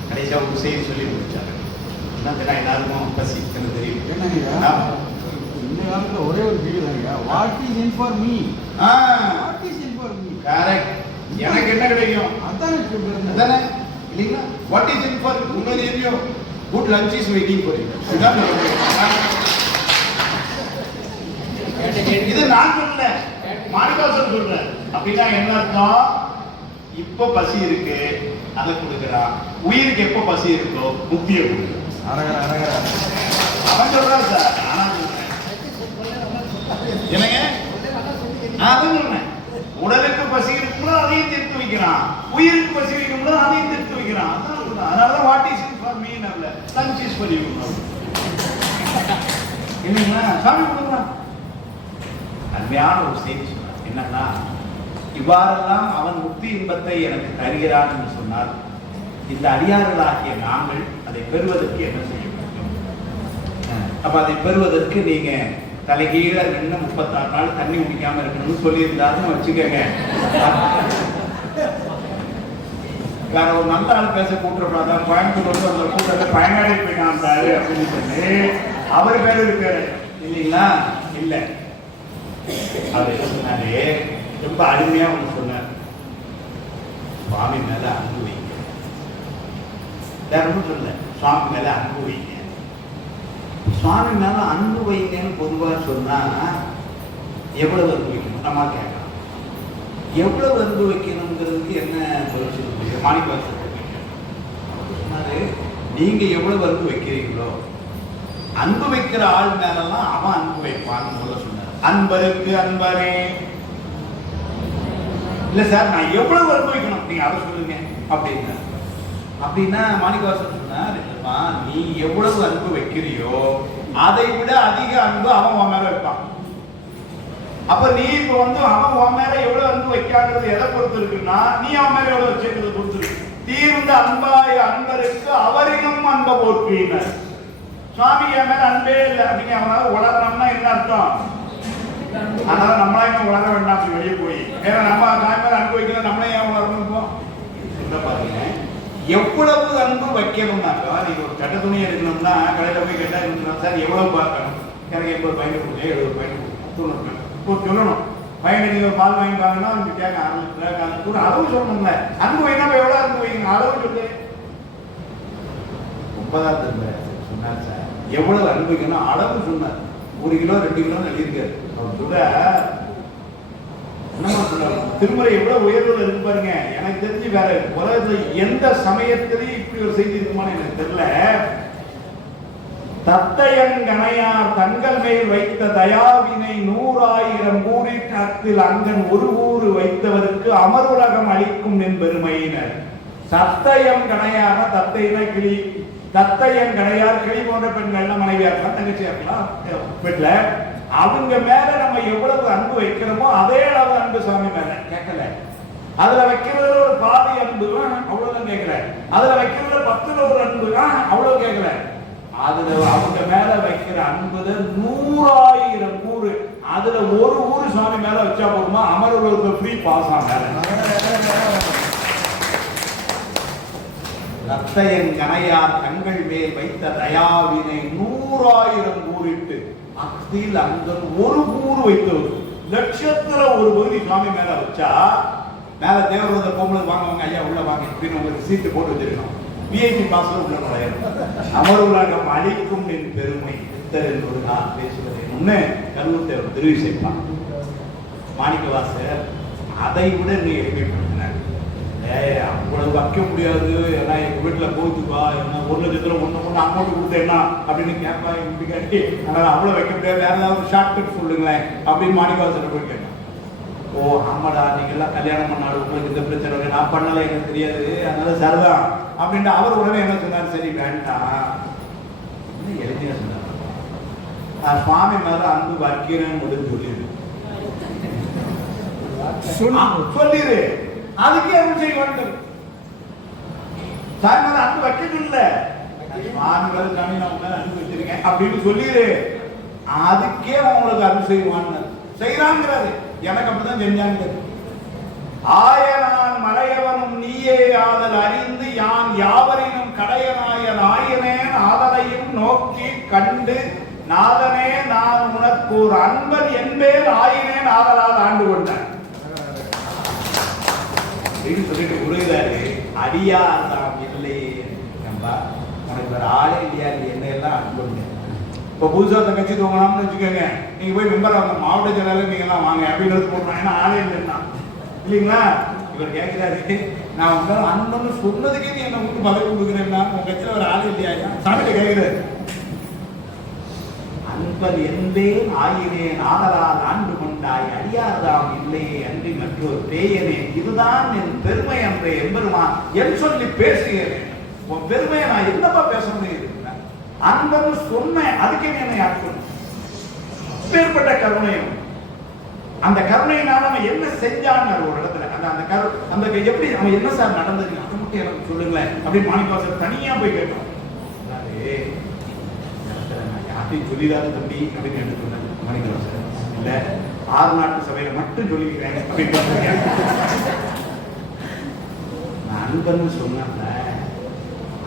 கடைசியா ஒரு செய்தி சொல்லி முடிச்சாரு. எல்லாருக்கும் பசி தெரியும். இந்த காலத்துல ஒரே ஒரு video what is in for me, what is in for me. Correct. எனக்கு என்ன கிடைக்கும் அதானே சொல்றேன், அதானே இல்லைங்களா? வாட் இஸ் இன் ஃபார் உங்களுக்கு தெரியும். Good lunch is waiting for you. இது நான் சொல்லல, மாணிக்கவாசர் சொல்ற. அப்படின்னா என்ன அர்த்தம்? இப்ப பசி இருக்கு அதை கொடுக்கிறான். உயிருக்கு எப்ப பசி இருக்கோ முக்தியை கொடுக்குறான். அவன் சொல்றான் சார், ஆனா என்னங்க அதான் சொன்னேன். உடலுக்கு பசி இருக்கும்போது அதையும் திருத்து வைக்கிறான், உயிருக்கு பசி வைக்கும்போது அதையும் திருத்து வைக்கிறான். அதனாலதான் what is in for me நல்ல லஞ்ச் இஸ் ஃபார் யூ இல்லைங்களா? சாமி கொடுக்குறான். அருமையான ஒரு செய்தி சொன்னார். என்னன்னா, இவ்வாறெல்லாம் அவன் முக்தி இன்பத்தை எனக்கு தருகிறான் என்று சொன்னால் இந்த அடியார்களாகிய நாங்கள் அதை பெறுவதற்கு என்ன செய்ய வேண்டும்? அப்ப அதை பெறுவதற்கு நீங்க தலைகீழ நின்று 36 நாள் தண்ணி குடிக்காம இருக்கணும்னு சொல்லியிருந்தாலும் வச்சுக்கோங்க. வேற ஒரு நல்ல ஆள் பேச கூட்டுறப்படாதான் கோயம்புத்தூர் அந்த கூட்டத்தை பயனாளி போயிட்டாரு அப்படின்னு சொல்லி அவர் பேர் இருக்காரு இல்லைங்களா? இல்ல, அவர் சொன்னாரு, ரொம்ப அருமையா ஒண்ணு சொன்னார். சுவாமி மேல அன்பு வைங்க. வேற ஒன்றும் சொல்ல, சுவாமி மேல அன்பு வைங்க. சுவாமி மேல அன்பு வைங்கன்னு பொதுவாக சொன்னா எவ்வளவு அன்பு வைக்கணும் நம்ம கேட்கலாம். எவ்வளவு அன்பு வைக்கணுங்கிறதுக்கு என்ன பதில் சொல்ல முடியும்? மாணிக்கவாசர் சொன்னாரு, நீங்க எவ்வளவு அன்பு வைக்கிறீங்களோ அன்பு வைக்கிற ஆள் மேலாம் அவன் அன்பு வைப்பான்னு சொல்ல சொன்னார். அன்பருக்கு அன்பரே இல்ல சார், நான் எவ்வளவு அன்பு வைக்கணும் நீங்க அதை சொல்லுங்க அப்படின்னா. அப்படின்னா மாணிக்கவாசர் சொன்னார், இல்லம்மா நீ எவ்வளவு அன்பு வைக்கிறியோ அதை விட அதிக அன்பு அவன் உன் மேல வைப்பான். அப்ப நீ இப்ப வந்து அவன் உன் மேல எவ்வளவு அன்பு வைக்காங்கிறது எதை பொறுத்து இருக்குன்னா, நீ அவன் மேல எவ்வளவு வச்சிருக்கிறத பொறுத்து இருக்கு. தீர்ந்த அன்பாய அன்பருக்கு அவரினும் அன்பை போற்றினார். சுவாமி என் மேல அன்பே இல்லை அப்படின்னு அவனால உலகம்னா என்ன அர்த்தம்? அதனால நம்மளா இன்னும் உலக வேண்டாம் அப்படி வெளியே போய் வேற நம்ம தாய் மேல அன்பு வைக்கல நம்மளே ஏன் உலகம் சொல்ல பாருங்க. எவ்வளவு அன்பு வைக்கணும்னாக்கா, நீங்க ஒரு கட்ட துணி எடுக்கணும்னா கடையில போய் கேட்டா சார் எவ்வளவு பார்க்கணும் எனக்கு 80 பாயிண்ட் கொடுங்க, 70 பாயிண்ட் கொடுங்க, 90 சொல்லணும். பையனுக்கு நீங்கள் பால் வாங்கிட்டாங்கன்னா அவங்க கேட்க ஆரம்பிச்சு அளவு சொல்லணும்ல. அன்பு வைனா எவ்வளோ அன்பு வைங்க, அளவு சொல்லு. 9வது சொன்னார் சார், எவ்வளவு அன்பு வைக்கணும் அளவு சொன்னார். 1 கிலோ 2 கிலோ எழுதியிருக்காரு. அவர் சொல்ல என்னமா சொல்றாரு, திருமுறை எவ்வளவு உயர்வுல இருக்கு பாருங்க. எனக்கு தெரிஞ்சு வேற உலகத்துல எந்த சமயத்திலையும் இப்படி ஒரு செய்தி இருக்குமான்னு எனக்கு தெரியல. தத்தையன் கணையார் தங்கள் மேல் வைத்த தயாவினை 100,000 கூறில் அங்கன் ஒரு ஊரு வைத்தவருக்கு அமருலகம் அளிக்கும் என் பெருமையினர். தத்தையம் கணையான தத்தையின கிளி, தத்தையன் கணையார் கிளி போன்ற பெண்கள்லாம் மனைவியா இருக்கலாம், தங்கச்சியா இருக்கலாம் வீட்டுல. அவங்க மேல நம்ம எவ்வளவு அன்பு வைக்கிறோமோ அதே அளவு அன்பு சுவாமி மேல கேட்கல. அதுல வைக்கிறது ஒரு பாதி அன்பு அவ்வளவுதான் கேட்கல. அதுல வைக்கிறது 10ல ஒரு அன்பு அவ்வளவு கேட்கல. அதுல அவங்க மேல வைக்கிற அன்புல 100,000 ஊரு. அதுல ஒரு ஊரு சுவாமி மேல வச்சா போதுமா, அமரர்களுக்கு ஃப்ரீ பாஸ் மேல. ரத்தையன் கணையார் தங்கள் மேல் வைத்த தயாவினை 100,000 கூறிட்டு அக்தியில் அங்க ஒரு கூறு வைத்தவர். லட்சத்துல ஒரு பகுதி சுவாமி மேல வச்சா மேல தேவரோட பொம்பளை வாங்க ஐயா உள்ள வாங்க இப்படின்னு உங்களுக்கு சீட்டு போட்டு வச்சிருக்கணும். விஐபி பாஸ்ல உள்ள நுழையணும். அமருலகம் அளிக்கும் என் பெருமை என்பது நான் பேசுவதை முன்னே கல்லூர் தேவர் தெரிவு செய்வான். மாணிக்கவாசர் அதை விட நீ எளிமைப்படுத்தினார். அவ்வளவு வைக்க முடியாது, ஏன்னா எங்க வீட்டுல போச்சுப்பா, என்ன 1,00,000 ஒண்ணு அமௌண்ட் கொடுத்தேன்னா அப்படின்னு கேட்பா இப்படி கேட்டு, அதனால அவ்வளவு வைக்க முடியாது, வேற ஏதாவது ஷார்ட்கட் சொல்லுங்களேன் அப்படின்னு மாணிக்கவாசர் போய் கேட்டான். ஓ ஆமாடா, நீங்க எல்லாம் கல்யாணம் பண்ணாலும் உங்களுக்கு இந்த பிரச்சனை நான் பண்ணல, எனக்கு தெரியாது, அதனால சரிதான் அப்படின்ட்டு அவர் உடனே என்ன சொன்னார், சரி வேண்டாம் எழுதின சொன்னார், நான் சுவாமி மேல அன்பு வைக்கிறேன்னு சொல்லிடு. அதுக்கே அன்பு செய்ய வேண்டும். சாமி மேல அன்பு வைக்கிறது இல்ல, சுவாமி மேல சாமி நான் மேல அன்பு வச்சிருக்கேன் அப்படின்னு சொல்லிடு. அதுக்கே அவங்களுக்கு அன்பு செய்வான்னு செய்யறாங்கிறாரு. எனக்கு அப்படிதான் செஞ்சாங்க. ஆயனான் மலையவனும் நீயே ஆதல் அறிந்து யான் யாவரினும் கடையனாயன் ஆயனேன் ஆதலையும் நோக்கி கண்டு நாதனே நான் உனக்கு ஒரு அன்பன் என்பேன் ஆயினேன் ஆதலால் ஆண்டு கொண்டான் அப்படின்னு சொல்லிட்டு உருகிறாரு. அடியார் தாம் இல்லையே நம்பா, உனக்கு வேற ஆளே இல்லையா, என்ன எல்லாம் அன்பு. இப்போ புதுசாக அந்த கட்சி தூங்கலாம்னு வச்சுக்கோங்க, நீங்க போய் மெம்பர் ஆகணும், மாவட்ட செயலாளர் நீங்க எல்லாம் வாங்க அப்படின்னு போடுறாங்க. ஏன்னா ஆளே இல்லைன்னா இல்லைங்களா. இவர் கேட்கிறாரு, நான் உங்க அன்பன்னு சொன்னதுக்கே நீ என்ன உங்களுக்கு பதவி கொடுக்குறேன்னா உங்க கட்சியில் ஒரு ஆளே இல்லையா சாமிட்ட கேட்கிறாரு. அன்பர் என்பேன் ஆயினேன் ஆதலால் ஆண்டு கொண்டாய் அடியார்தாம் இல்லையே அன்றி மற்றொரு பேயனேன் இதுதான் என் பெருமை என்ற எம்பெருமான் என் சொல்லி பேசுகிறேன். உன் பெருமையை நான் என்னப்பா பேச முடியுது, அன்பன்னு சொன்னேன், அதுக்கே என்னை ஆக்கணும். பேர்பட்ட கருணையும் அந்த கருணையினால் அவன் என்ன செஞ்சான்னு ஒரு இடத்துல அந்த எப்படி அவன் என்ன சார் நடந்தது அதை மட்டும் எனக்கு சொல்லுங்களேன் அப்படின்னு மாணிக்கவாசர் தனியா போய் கேட்டோம். யார்ட்டையும் சொல்லிடாத தம்பி அப்படின்னு எடுத்து சொன்னார் மாணிக்கவாசர். இல்ல 6 நாட்டு சபையில மட்டும் சொல்லிக்கிறேன் அப்படின்னு நான் அன்பன்னு சொன்ன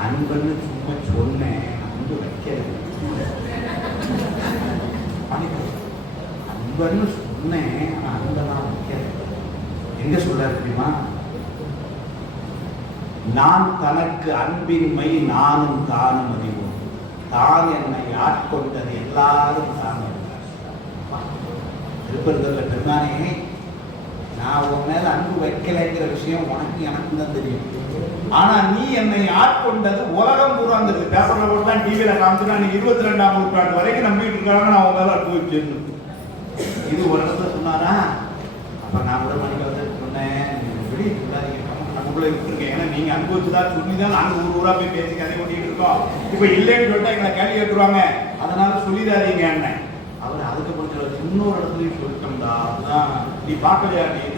அன்பன்னு சும்மா சொன்னேன், அன்பு வைக்கிறது. அன்பன்னு சொன்னேன், அன்பெல்லாம் வைக்கிறது. எங்க சொல்றாரு தெரியுமா, நான் தனக்கு அன்பின்மை நானும் தானும் அறிவோம், தான் என்னை ஆட்கொண்டது எல்லாரும் தான். திருப்பதில பெருமானே, நான் உன் மேல அன்பு வைக்கலைங்கிற விஷயம் உனக்கு எனக்கு தான் தெரியும். ஆனா நீ என்னை ஆட்கொண்டது உலகம் பூரா அந்த பேப்பர்ல போட்டுதான் டிவியில காமிச்சுனா நீ 22ஆம் நூற்றாண்டு வரைக்கும் நம்பிட்டு இருக்காங்க நான் உன் மேல அன்பு வச்சிருந்தேன். இது ஒரு இடத்துல சொன்னாரா, அப்ப நான் கூட மணிக்கு சொன்னேன், வெளியே சொல்லாதீங்க நமக்குள்ள இருக்கேன், ஏன்னா நீங்க அனுபவிச்சுதான் சொல்லிதான் நாங்க ஊரா போய் பேசி கதை கொண்டிட்டு இருக்கோம். இப்ப இல்லைன்னு சொல்லிட்டா எங்களை கேள்வி கேட்டுருவாங்க, அதனால சொல்லிடாதீங்க என்ன. அவர் அதுக்கு கொஞ்சம் இன்னொரு இடத்துலயும் சொல்லிட்டோம்டா, அதுதான் நீ பார்க்கலையா நீங்க.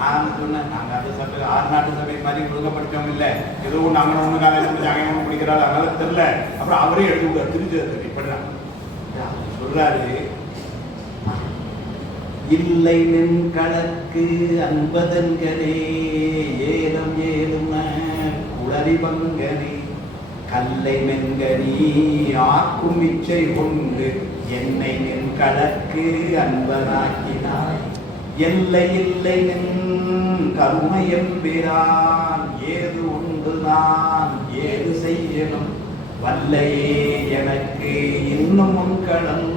நான் சொன்னேன், நாங்க அந்த சபை 6 நாட்டு சபை மாதிரி ஒழுங்கப்படுத்தவும் இல்லை, ஏதோ ஒன்று அங்கே ஒன்று காலையில் அங்கே ஒன்று பிடிக்கிறாரு, அதனால தெரியல. அப்புறம் அவரே எடுத்து திருச்சி இப்படிதான் சொல்றாரு, இல்லை நின் கணக்கு அன்பதன்களே ஏலம் ஏலும் குளறி பங்கனே கல்லை மென்கனி ஆக்கும் இச்சை கொண்டு என்னை நின் கழற்கு அன்பனாக்கினாய். எல்லை இல்லை நின் கருணை எம்பிரான். ஏது உண்டு நான் ஏது செய்யணும் வல்லையே எனக்கு இன்னும் உன்கடல்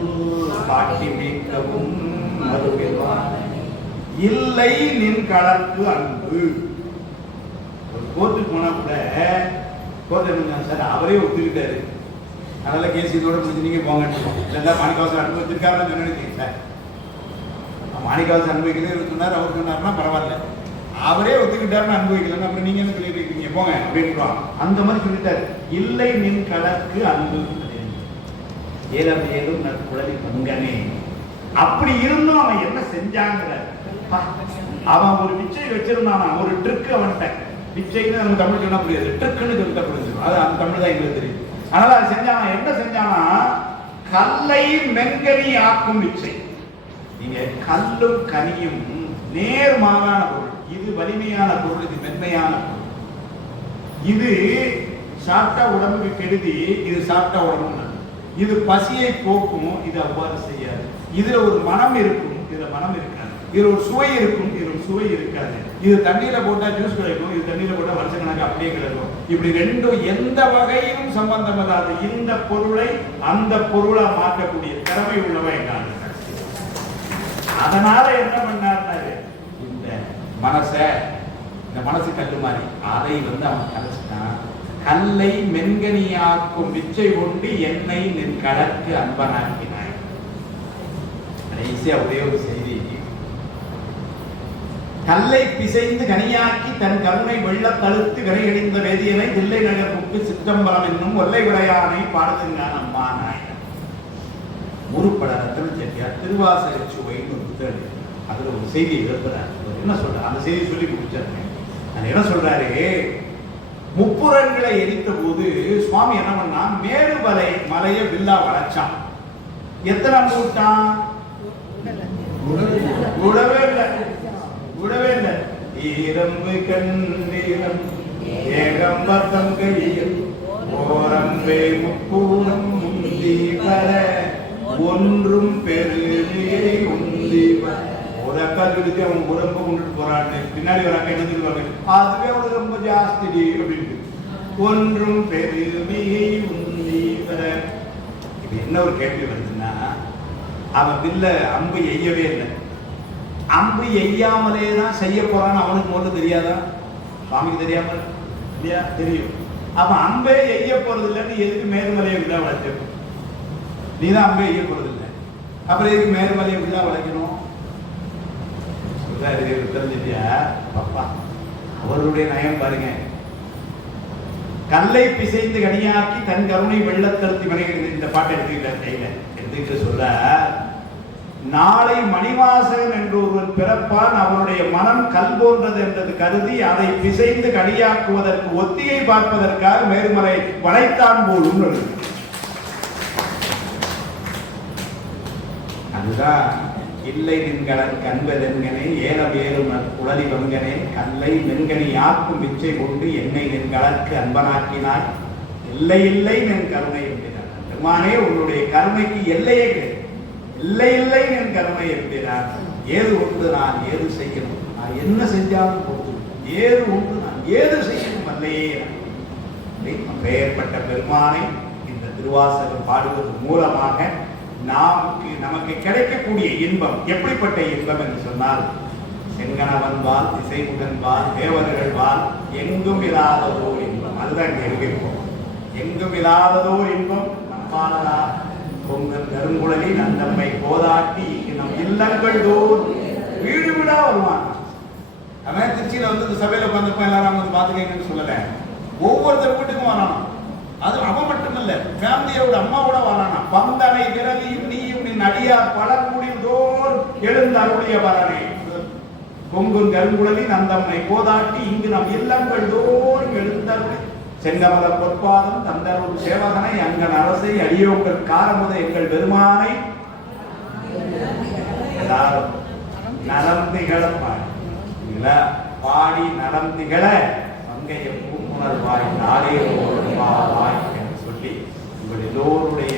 காட்டி மீட்கவும் மறுவான். இல்லை நின் கழற்கு அன்பு. ஒரு கோர்ட்டுக்கு போனா கூட கோர்ட்டு சார் அவரே ஒத்துக்கிட்டாரு, அதெல்லாம் கேஸ் இதோட முடிஞ்சு நீங்க போங்க. இல்லைன்னா மாணிக்கவாசன் அனுபவிச்சிருக்காருன்னு சொன்னீங்க சார். மாணிக்கவாசன் அனுபவிக்கிறது சொன்னார், அவர் சொன்னார்னா பரவாயில்ல. அவரே ஒத்துக்கிட்டாருன்னு அனுபவிக்கலன்னு அப்புறம் நீங்க என்ன சொல்லிட்டு இருக்கீங்க போங்க அப்படின்னு அந்த மாதிரி சொல்லிட்டாரு. இல்லை நின் கழற்கு அன்பு. ஏலம் ஏதும் நற்குழலி பங்கனே. அப்படி இருந்தும் அவன் என்ன செஞ்சாங்கிற, அவன் ஒரு பிச்சை வச்சிருந்தானா, ஒரு ட்ரிக் அவன்கிட்ட. பிச்சைன்னு நம்ம தமிழ் சொன்னா புரியாது, ட்ரிக்குன்னு சொல்லிட்டா புரிஞ்சிடும். அது அந்த தமிழ் தான் எங்களுக்கு தெரியும். அதனால அது செஞ்சானா, என்ன செஞ்சானா, கல்லை மென்கனி ஆக்கும் பிச்சை. நீங்க கல்லும் கனியும் நேர்மாறான பொருள். இது வலிமையான பொருள், இது மென்மையான பொருள். இது சாப்பிட்டா உடம்புக்கு கெடுதி, இது சாப்பிட்டா உடம்பு. இது பசியை போக்கும், இது அவ்வாறு செய்யாது. இதுல ஒரு மனம் இருக்கும், இதுல மனம் இருக்காது. இதுல ஒரு சுவை இருக்கும், இதுல ஒரு சுவை இருக்காது. இது தண்ணீர போட்டா ஜூஸ் கிடைக்கும், இது தண்ணீர போட்டா வருஷக்கணக்கு அப்படியே கிடைக்கும். இப்படி ரெண்டும் எந்த வகையிலும் சம்பந்தம் இல்லாத இந்த பொருளை அந்த பொருளா மாற்றக்கூடிய திறமை உள்ளவன் என்ன. அதனால என்ன பண்ணாரு, இந்த மனசு கல்லு மாதிரி அதை அவன் கலைச்சிட்டான். கல்லை மென்கனியாக்கும் பிச்சை கொண்டு என்னை நின் கழற்கு அன்பனாக்கினாய். கடைசியா ஒரே ஒரு செய்தி. கல்லை பிசைந்து கனியாக்கி தன் கருணை வெள்ளத் தழுத்து கரையடிந்த வேதியனை தில்லை நகர் முக்கு சிற்றம்பலம் என்னும் ஒல்லை விளையானை பாடுதுங்கான் அம்மா நாயகன். முருப்பட ரத்தன செட்டியார் திருவாசக சுவைன்னு ஒரு புத்தகம், அதுல ஒரு செய்தி எழுப்புறாரு. என்ன சொல்றாரு, அந்த செய்தி சொல்லி முடிச்சிருக்கேன். அது என்ன சொல்றாரு, முப்புறங்களை எரித்த போது சுவாமி என்ன பண்ணா, மேருமலை மலையை வில்லா வளைச்சான். எத்தனை மூட்டான்? விடவே இல்லை, விடவே இல்லை. ஈரம்பு கண்ணீரம் ஏகம்பத்தம் கையில் ஓரம்பே முப்பூரம் முந்தி வர ஒன்றும் பெருமையை உந்தி வர. ஒரு அக்கா சொல்லிட்டு அவன் உடம்பு கொண்டுட்டு போறான்னு பின்னாடி ஒரு அக்கா என்ன சொல்லுவாங்க, அதுவே அவனுக்கு ரொம்ப ஜாஸ்தி அப்படின்னு. ஒன்றும் பெருமையை உந்தி வர. இது என்ன ஒரு கேள்வி வருதுன்னா, அவன் வில்ல அம்பு எய்யவே இல்லை. அம்பு எய்யாமலே தான் செய்ய போறான்னு அவனுக்கு முதல்ல தெரியாதா? சுவாமிக்கு தெரியாம இல்லையா? தெரியும். அவன் அம்பே எய்ய போறது இல்லைன்னு எதுக்கு மேருமலையை விழா வளைக்கணும்? நீதான் அம்பே எய்ய போறது இல்லை, அப்புறம் எதுக்கு மேருமலையை விழா வளைக்கணும்? தெரிஞ்சிட்டியா அப்பா? அவருடைய நயம் பாருங்க. கல்லை பிசைந்து கனியாக்கி தன் கருணை வெள்ளத்தழுத்தி மனைகிறது. இந்த பாட்டை எடுத்துக்கிட்டார் கையில, எடுத்துக்கிட்டு சொல்ற, நாளை மணிவாசகன் என்று ஒருவன் பிறப்பான், அவனுடைய மனம் கல் போன்றது என்றது கருதி அதை பிசைந்து கனியாக்குவதற்கு ஒத்தியை பார்ப்பதற்காக மேருமலை வளைத்தான் போலும். அதுதான் இல்லை நின்கடன் கண்பதென்கனே ஏலம் ஏறும் குழலி வங்கனே கல்லை மென்கனி ஆக்கும் பிச்சை கொண்டு என்னை நின்கலற்கு அன்பனாக்கினாய். இல்லை இல்லை நின் கருணை என்கிறார். பெருமானே, உன்னுடைய கருணைக்கு எல்லையே கிடையாது. இல்லை இல்லை நின் கருணை என்கிறார். ஏது ஒன்று நான் ஏது செய்யணும், நான் என்ன செஞ்சாலும் பொறுத்து. ஏது ஒன்று நான் ஏது செய்யணும் அல்லையே. பெயர்பட்ட பெருமானை இந்த திருவாசகம் பாடுவது மூலமாக நமக்கு கிடைக்கக்கூடிய இன்பம் எப்படிப்பட்ட இன்பம் என்று சொன்னால், செங்கணவன் வாழ், திசைமுகன் வாழ், தேவர்கள் வாழ், எங்கும் இல்லாததோர் இன்பம். அதுதான் இங்க இருப்போம். எங்கும் இல்லாததோர் இன்பம் நம்மானதா பொங்கல் கருங்குழலி நந்தம்மை போதாட்டி நம் இல்லங்கள் தோர் வீடு வீடா வருவான். அவன் திருச்சியில வந்து சபையில உட்காந்துப்போம், எல்லாரும் வந்து பாத்துக்கங்கன்னு சொல்லல, ஒவ்வொருத்தர் வீட்டுக்கும் வரணும். அது அவன் மட்டுமல்ல, ஃபேமிலியோட அம்மாவோட வரானா. பந்தனை பிறவியும் நீயும் நின் அடியார் பலர்முடி தோர் எழுந்தருடைய வரனே பொங்குன் கருங்குழலி நந்தம்மை போதாட்டி இங்கு நம் இல்லங்கள் தோறும் எழுந்தருளி செங்கமல பொற்பாதம் தந்தருள் சேவகனை அங்கன் அரசை அடியோங்கள் காரமுத எங்கள் பெருமானை எல்லாரும் நலம் திகழ பாடி நலம் திகழ மங்கைய பூமுணர்வாய் நாளே வாய் என்று சொல்லி உங்கள் எல்லோருடைய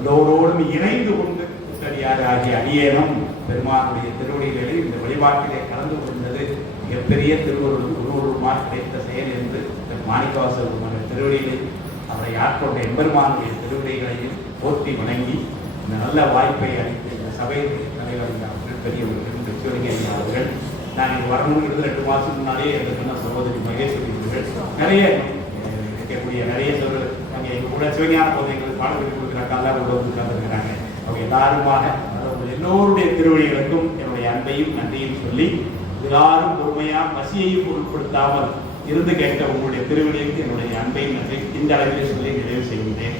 எல்லோரோடும் இணைந்து கொண்டு கூட்டடியார் ஆகிய அடியேனும் பெருமானுடைய திருவடிகளில் இந்த வழிபாட்டிலே கலந்து கொண்டது மிகப்பெரிய திருவருள் குருவருமார் கிடைத்த செயல் என்று மாணிக்கவாசகருமான திருவடிகளில் அவரை ஆட்கொண்ட எம்பெருமானுடைய திருவடிகளையும் போற்றி வணங்கி இந்த நல்ல வாய்ப்பை அளித்த இந்த சபை தலைவர் அவர்கள் பெரியவர்கள் சிவலிங்க அவர்கள் நான் இங்கே வரணுங்கிறது 2 மாதத்துக்கு முன்னாலே என்று சொன்ன சகோதரி மகேஸ்வரி அவர்கள் நிறைய இருக்கக்கூடிய நிறைய சொல்கள் அங்கே எங்கள் கூட சிவஞான போதைகளுக்கு பாடல்கள் கொடுக்குறாங்க உள்ள வந்து உட்கார்ந்துருக்கிறாங்க. அவங்க எல்லாருமாக அதாவது எல்லோருடைய திருவழிகளுக்கும் என்னுடைய அன்பையும் நன்றியும் சொல்லி எல்லாரும் பொறுமையாக பசியையும் பொருட்படுத்தாமல் இருந்து கேட்ட உங்களுடைய திருவழிகளுக்கு என்னுடைய அன்பையும் நன்றி இந்த அளவிலே சொல்லி நிறைவு செய்கின்றேன்.